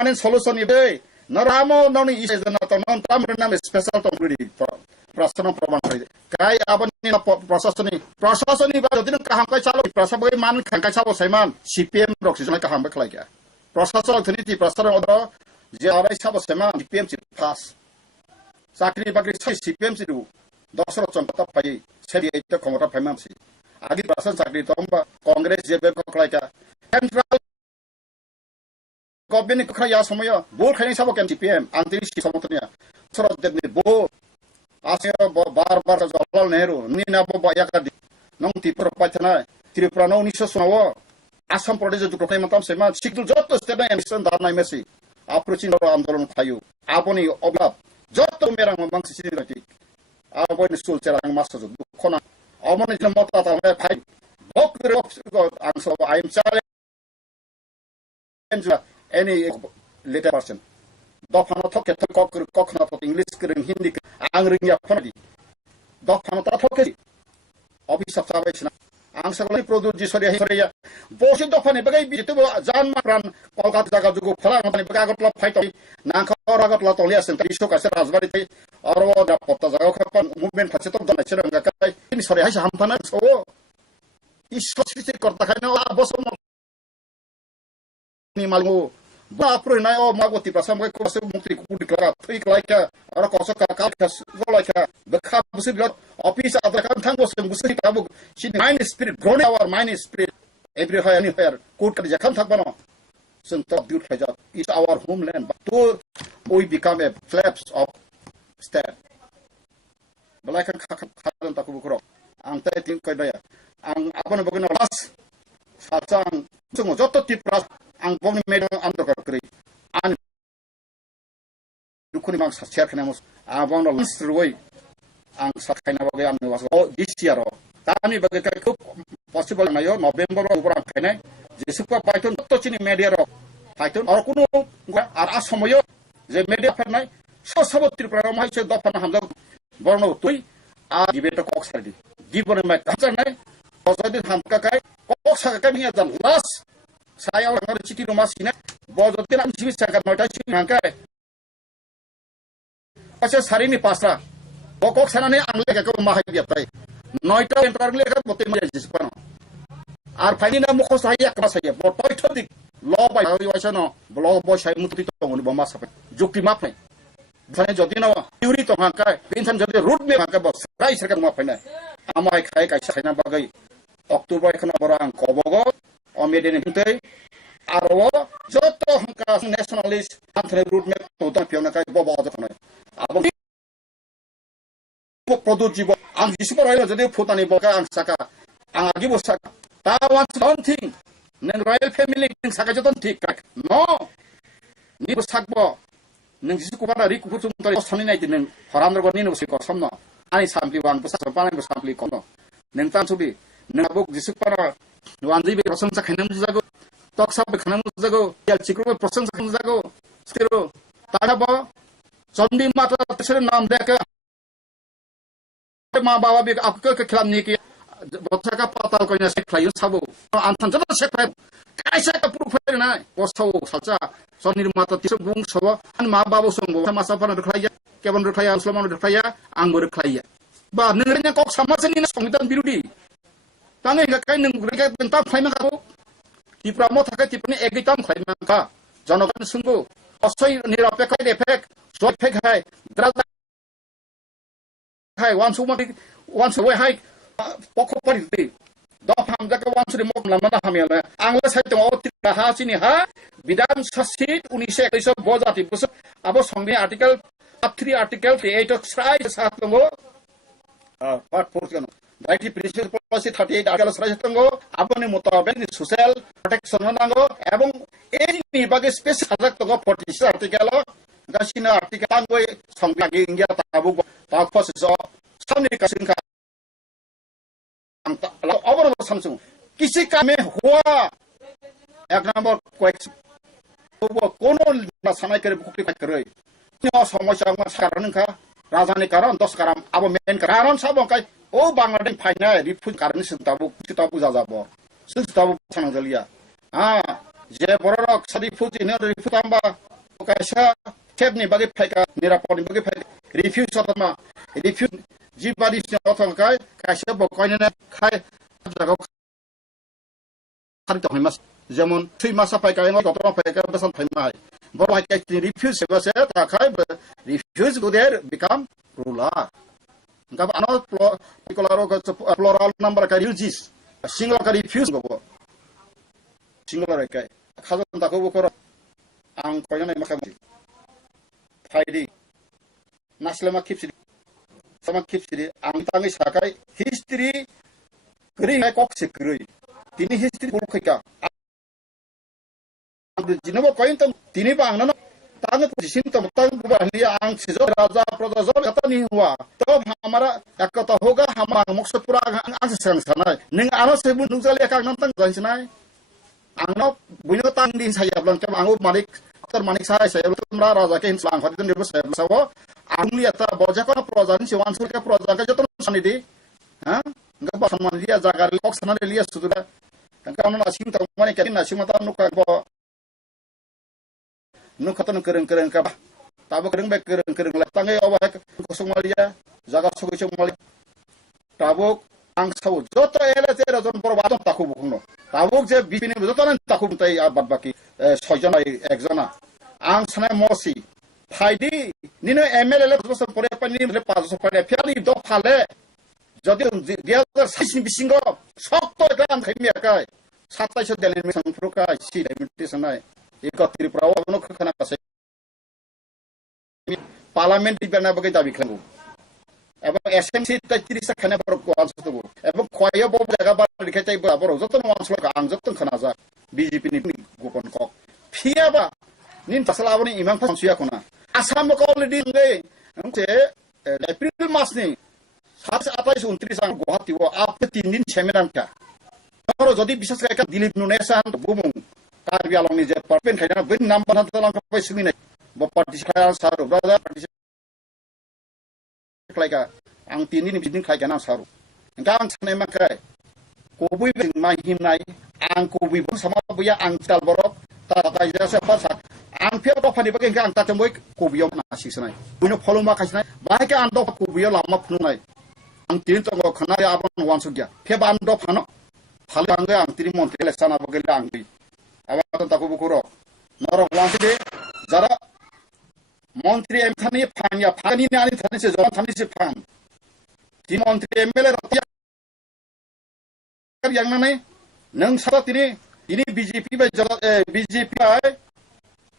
माने सलुशन इबे नरामो ननि इसेजना त नन तामरे नाम स्पेशल तंगुडी प्रश्न प्रमाण है काय आबनि प्रशासनिक बा जदिनो काहाम काय चालो प्रशासनिक मान खांका चाबो सैमान सीपीएम रक्सिजन काहाम बखलाय गया प्रशासन थनिति प्रशासन अदर जे आराय चाबो सैमान सीपीएम सि पास साख्रि बाख्रि छै सीपीएम सि 10 chongta pai sebi ita khomota pai mamsi agi prasan sakri tomba congress jebe ko klaika central government ko khaya samoya bol khani sabo ken CPM antiri si samotnya sorot debni bo asyo bar Jawaharlal Nehru ni na bo ya ka nong tipur pachana Tripura no 1990 Assam Pradesh ju kokai matam sema sikul jotto stena emission darnai mesi approaching आंदोलन खायु आपनी अब्लाप जत्तो मेरा मंग सिसिरति आपनी स्कुल चेराङ मास्टर जो खोना अमन जन मत ता फाइ बक आंसो I am challenge any letter person दफानो थके थक कखना त इंग्लिश करिन हिन्दी आंग्रिया फनदि दफानो त थके अभिशाप साबैछना आंसगलै प्रदुत जिसरी हरिया बोसि दफाने बगै बितु जानमा प्राण कलकत्ता जागा जुगु फला मने बगागत ल फाइट नाखा रगत ल तलिया सेन तिसो कासे राजबारी थै अरव द पत्ता जागा खपन मुभमेन्ट फाचे त दनै छन गकाय तिनी सरे हाइ हामफाना छो ईश्वर सृष्टि कर्ता खाइन बसम नि मालमु बाप्रो नाय ओ मागोति प्रसम को से मुक्ति कुडी करा थै लाइका अर कसो का लाइका बखा बुसि बिल ऑफिस अदर काम थांगो से बुसि ताबु सी mind spirit grown our mind spirit every higher any higher court कर जखन थाकबनो sun top dude khai jat is our homeland but to we become a flaps of step balakan khadan taku bukro ang tai tin kai daya ang abon bogna las sachang chung jotto tipras ang bogni medo ando kar kri an dukuni mang share khana mos abon las roi ang sakhaina boge am was this year tani boge kai খুব possible nayo November উপর ang khaina जेसुका पाइथन तो चिनी मेडिया रो पाइथन और कुनो आर असमय जे मेडिया फरनाय सब त्रिपुरा माइ से दफाना हमजा बर्न तुई आ डिबेट कक सारदि दिबन माइ काजनाय बजदि हमका काय कक साका मिया जान लास सायाव नगर चिटी रो मासिना बजदि नाम सिबि साका नयटा सिबि हांकाय पासे सारिनि पासरा कक सानाने आंले का माहाय बियाताय नयटा एंटार लेखा बते माइ जिसपानो আর ফাইনা মুখো সাইয়া কাসাইয়া বটয় থদিক ল বাই ওয়াইছানো ব্ল বসাই মুতি তো মনি বমা সাপে যুক্তি মাপনে জানে যদি না থিওরি তো হাকা পেনশন যদি রুট মে হাকা বস রাই সরকার মা ফাইনা আমাই খাই কাইসা খাইনা বাগাই অক্টোবর এখনো বড় আং কবগ অমেদেন হিতে আরো যত হাকা ন্যাশনালিস্ট আনথরে রুট মে তো তা পিওনা কাই ববা যখন আবো প্রদুত জীব আং জিসুপর হইলো যদি ফুটানি বকা আং সাকা আং আগি বসাকা That wants one thing. Neng royal family neng saka joton thik kak. No. Ni bo sakbo. Neng jisu ko para rik kutum tari soni nai neng haram ro ni no se ko samno. Ani sampli wan bo sa pa bo sampli ko no. Neng tan subi neng abuk jisu para wan ji be prosamsa khaina mu jago. Tok sa be khaina mu jago. Ya chikro be prosamsa khaina jago. Skiro tada bo chandi mata tsere naam deka ma baba be apko ke khilam ni ki बच्चाका पताल कइना सेख्लायो साबो आन्थन जब सेख्लाय काइसा का प्रुफाइ ना बसौ साचा सनिर माता तिस बुं सब अन मा बाबु संगो समासा फन रखलाया केबन रखलाया मुसलमान रखलाया आंबो रखलाया बा नोंनि कक समाजनि संविधान बिरुदि तांगे काइ नों ग्रेगा बेंता फाइमा काबो तिप्रा म थाका तिपनि एगिताम फाइमा का जनगण सुंगो असै निरपेक्ष इफेक्ट सो इफेक्ट है द्राजा है once away हाइ पक्ष परिस्थिति दफाम जगह वांसुरी मक लामना हामियाला आंला साइतम अतिरा हासिनी हा विधान सचित 1921 बजाति बस अब संविधान आर्टिकल 3 आर्टिकल 8 स्ट्राइक साथ दंगो पार्ट 4 जन right principle policy 38 article strike दंगो आपनि मुताबिक सोशल प्रोटेक्शन नांगो एवं एनि बागे स्पेशल सजक दंगो 46 आर्टिकल गासिना आर्टिकल आंगो संविधान इंडिया ताबु ताकफस सामने कासिनका अबर समझू किसी का में हुआ एक नंबर क्वेश्चन कोनो समय करे बुकटी करे समस्या कारण का राजधानी कारण 10 कारण अब मेन कारण सब काय ओ बांग्लादेश फाइना रिफ्यूज कारण सिताबु जाजाबो सिताबु सांगजलिया जे बरक सरिफुज इन रिफ्यूज आंबा कायसा टेपनि बागे फाइका निरापदनि बागे फाइका रिफ्यूज सतमा रिफ्यूज जिबादि अथवा काय कायसा बकयना खाय जागाव खारित हयमास जेमन 3 मासा फाइका एम गतमा फाइका बेसन फाइमाय बरहाय काय refuse सेबासे ताखाय refuse गुदेर बिकाम रुलार Engkau ano particular ke plural number ka religious. Singular ka refuse go. Singular ka. Kaso tako bukor ang koyo na makam. Friday. Naslama kipsidi. Sama kipsidi ang tangi sakai history kri hai kok se kri. Tini history buluk ka. Jinabo koin tam tini bang na tang position tam tang buahliya ang sijo raja praja jab kata नहीं हुआ तब हमारा एक कथा होगा हमारा मकसद पूरा ang sesana ning ano se bu nungzal ya kang nantang jansinai angno buino tang din saya blang kem angu manik ter manik saya tumra raja ke hinslang khadin dirbo saya sawo angli ata boja ko praja ni siwan sul ke praja ka joton sanidi ha enggak ba saman dia jaga kok sana liya sudah kan kana asim ta mane kin asim ta nuka ko nukatan keren ka tabo kering baik kering la tangai awa kosong malia jaga sogoi malia tabo ang sawo joto ele tera jon bor baton taku bukno tabo je bipini joto nan taku tai abad baki sojana ekjana ang sanai mosi phaidi nino ml bosam pore pani le 500 pare fiali do phale jodi 2026 bisingo sokto gan khaimia kai 27 delen mi sangpruka si limitation nai ikot Tripura no khana kasai parliament di bana bagai dabi khangu এবং এসএমসি তা 30 খানে বড় কোয়াল সতবো এবং খয় বব জায়গা বার লিখে চাই বড় যতন অঞ্চল আং যতন খানা যা বিজেপি নি গোপন কক ফিয়াবা নিন তাসলাবনি ইমাম ফাসুয়া কোনা আসাম ক অলরেডি নে যে এপ্রিল মাস নি 27 29 আং গুয়াহাটি ও আপনি 3 দিন সেমিনার কা আর যদি বিশেষ করে দিলীপ নুনেসান বুমুং কারবি আলংনি যে পারপেন খাইনা বিন নাম্বার হাতে লাং পাই সুমি নাই ব পার্টি খায়া সারো brother party klaika ang tini ni bidin klaika na saru engkang sanai makai kubui mai himnai ang kubui bung sama buya ang tal borok ta ta ja sa pasat ang pia do phani bagai ang ta temoi kubiyo na sisanai buno pholoma khaisnai bai ka ando kubiyo lama phunai ang tin tongo khana ya abon wan sugya phe ban do phano phale angga ang tiri montre le sana bagai ang bi abaton ta kubukuro noro wan side jara মন্ত্রী এমথানি ফানিয়া ফানি নানি থানি সে জন থানি সে ফান কি মন্ত্রী MLA রতিয়া yang nane nang sara ini BJP ba BJP ay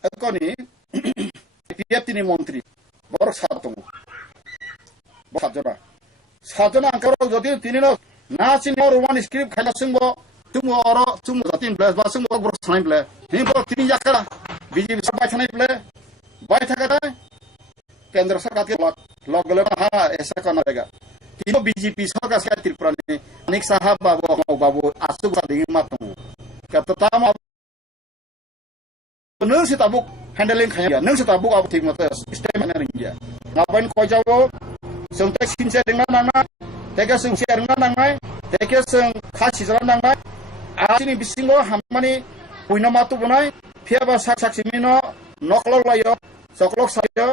akoni PF tini মন্ত্রী বড় সাতং সাজনা angkaro jodi tini no na chin roman script khala singbo tumo oro tumo jatin bless ba singbo bor sanai ble ni bor tini jakara BJP sabai sanai ble बाय थका केंद्र सरकार के लग हा ऐसा करना रहेगा तीनों बीजेपी सरकार से त्रिपुरा ने अनेक साहब बाबू आसु बादिंग मातु कत ताम नों से ताबुक हैंडलिंग खाया नों से ताबुक अब ठीक मत सिस्टम में रिंगिया ngapain ko jawo sung tek sin se dengan nangna teka sung se dengan nangna teka sung khasi jalan nangna asini bisingo hamani puina matu bunai phiaba sak simino noklok layo soklok sayo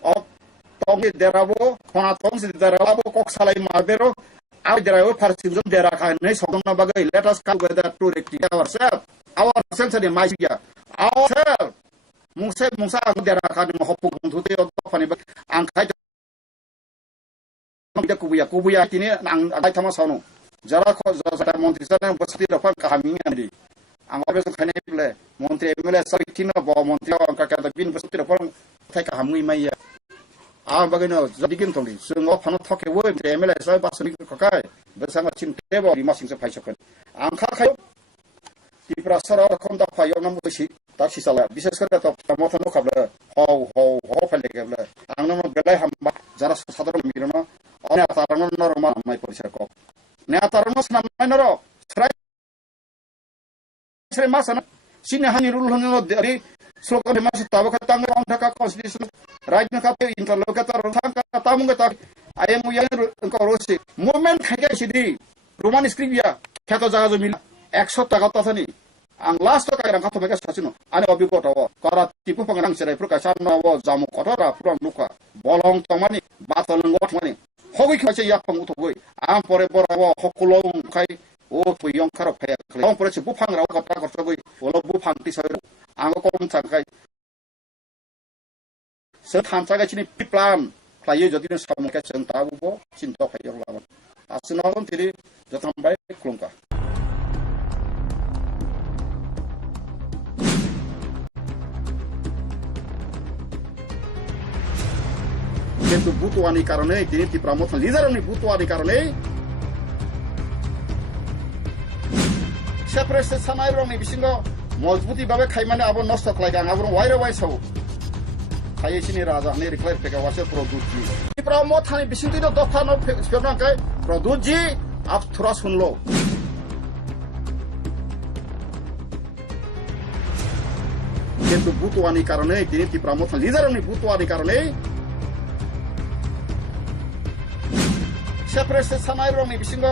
ok tongi derabo khona tong si derabo kok salai marbero ai derabo farsim dera khanai sokna bagai let us come together to rectify ourselves and my ya ourselves mungsa dera khan mohopuk thute fani ang khai kubuya tini ang adai thama sanu jara kho jara montri sana basti rafan kahami andi ang operation khane ple montri emele saitino bo montri ang kakata bin basti rafan thai kahamui maiya a bagino jadikin tongli sungo phano thoke wo emele sai basuni kakai besanga chin tebo lima singse phaisakon ang kha khayo Tripura sara khomda phayo namu si taksi sala বিশেষ করে তো মতনো খাবলে হও ফেলে গেলে ang namu belai hamba jara সাধারণ মিরনো অনে তারন নরমা মাই পরিচয় কক নে তারন সামনাই নর sre masana sine hani rule hono dari slogan de mas tabaka tanga on thaka constitution right na kate interlocutor thaka tamunga ta ayang uyang ko rosi movement thaka sidi roman script ya khato jaga jo mil 100 টাকা তাছানি ang last ka rang khato beka sachino ani obigota wo kara tipu pangrang serai prakasan no wo jamu kotora puran luka bolong tomani batolong gotmani hogi khache yak pang utogoi ang pore bora wo hokulong kai o puyong karo phaya klong pore chu bufang raw kata kortogoi olo bufang ti soy ang kom changkai se thancha ga chini plan Klayo jadi sama kayak cinta bubo, cinta kayak lawan. Asunawon tiri jotan baik kelungkah. কিন্তু বুতুয়ানি কারণে তিনি তীব্রামত লিডারনি বুতুয়ানি কারণে সেপারেট সানাই রংনি বিসিঙ্গ মজবুতি ভাবে খাইমানে আবো নষ্ট খাইগাং আবো ওয়াইরে ওয়াইসাও খাইয়েছিনি রাজা নে রিক্লাইর পেকা ওয়াসে প্রদুজি তীব্রামত থানি বিসিঙ্গি তো দফানো ফেরনাকাই প্রদুজি আপ থোড়া শুনলো কিন্তু বুতুয়ানি কারণে তিনি তীব্রামত লিডারনি বুতুয়ানি কারণে সেপারেট সানাই রংনি বিসিঙ্গ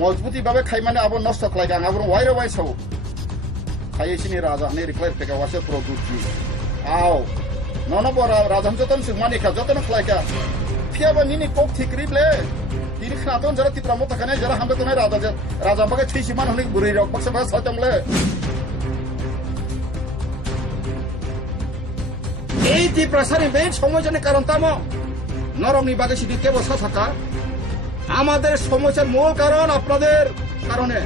মজবুতি ভাবে খাইমানে আবো নষ্ট খাইগাং আবো ওয়াইরে ওয়াইসাও খাইয়েছিনি রাজা নে রিক্লাইর পেকা ওয়াসে প্রদুজি আও ননবরা রাজাম যতন সুমানিকা যতন খাইকা ফিয়াবা নিনি কক ঠিকরিবলে তিনি খাতন যারা তীব্রামত থাকানে যারা হামবে তো রাজা পাকে থৈসিমান হলে বুড়ি রক পাকসা পাকা সাইতামলে এই তীব্রাসারি বেন সমস্যার কারণ তামো নরমনি বাগে সিটি কেবল থাকা আমাদের সমস্যার মূল কারণ আপনাদের কারণে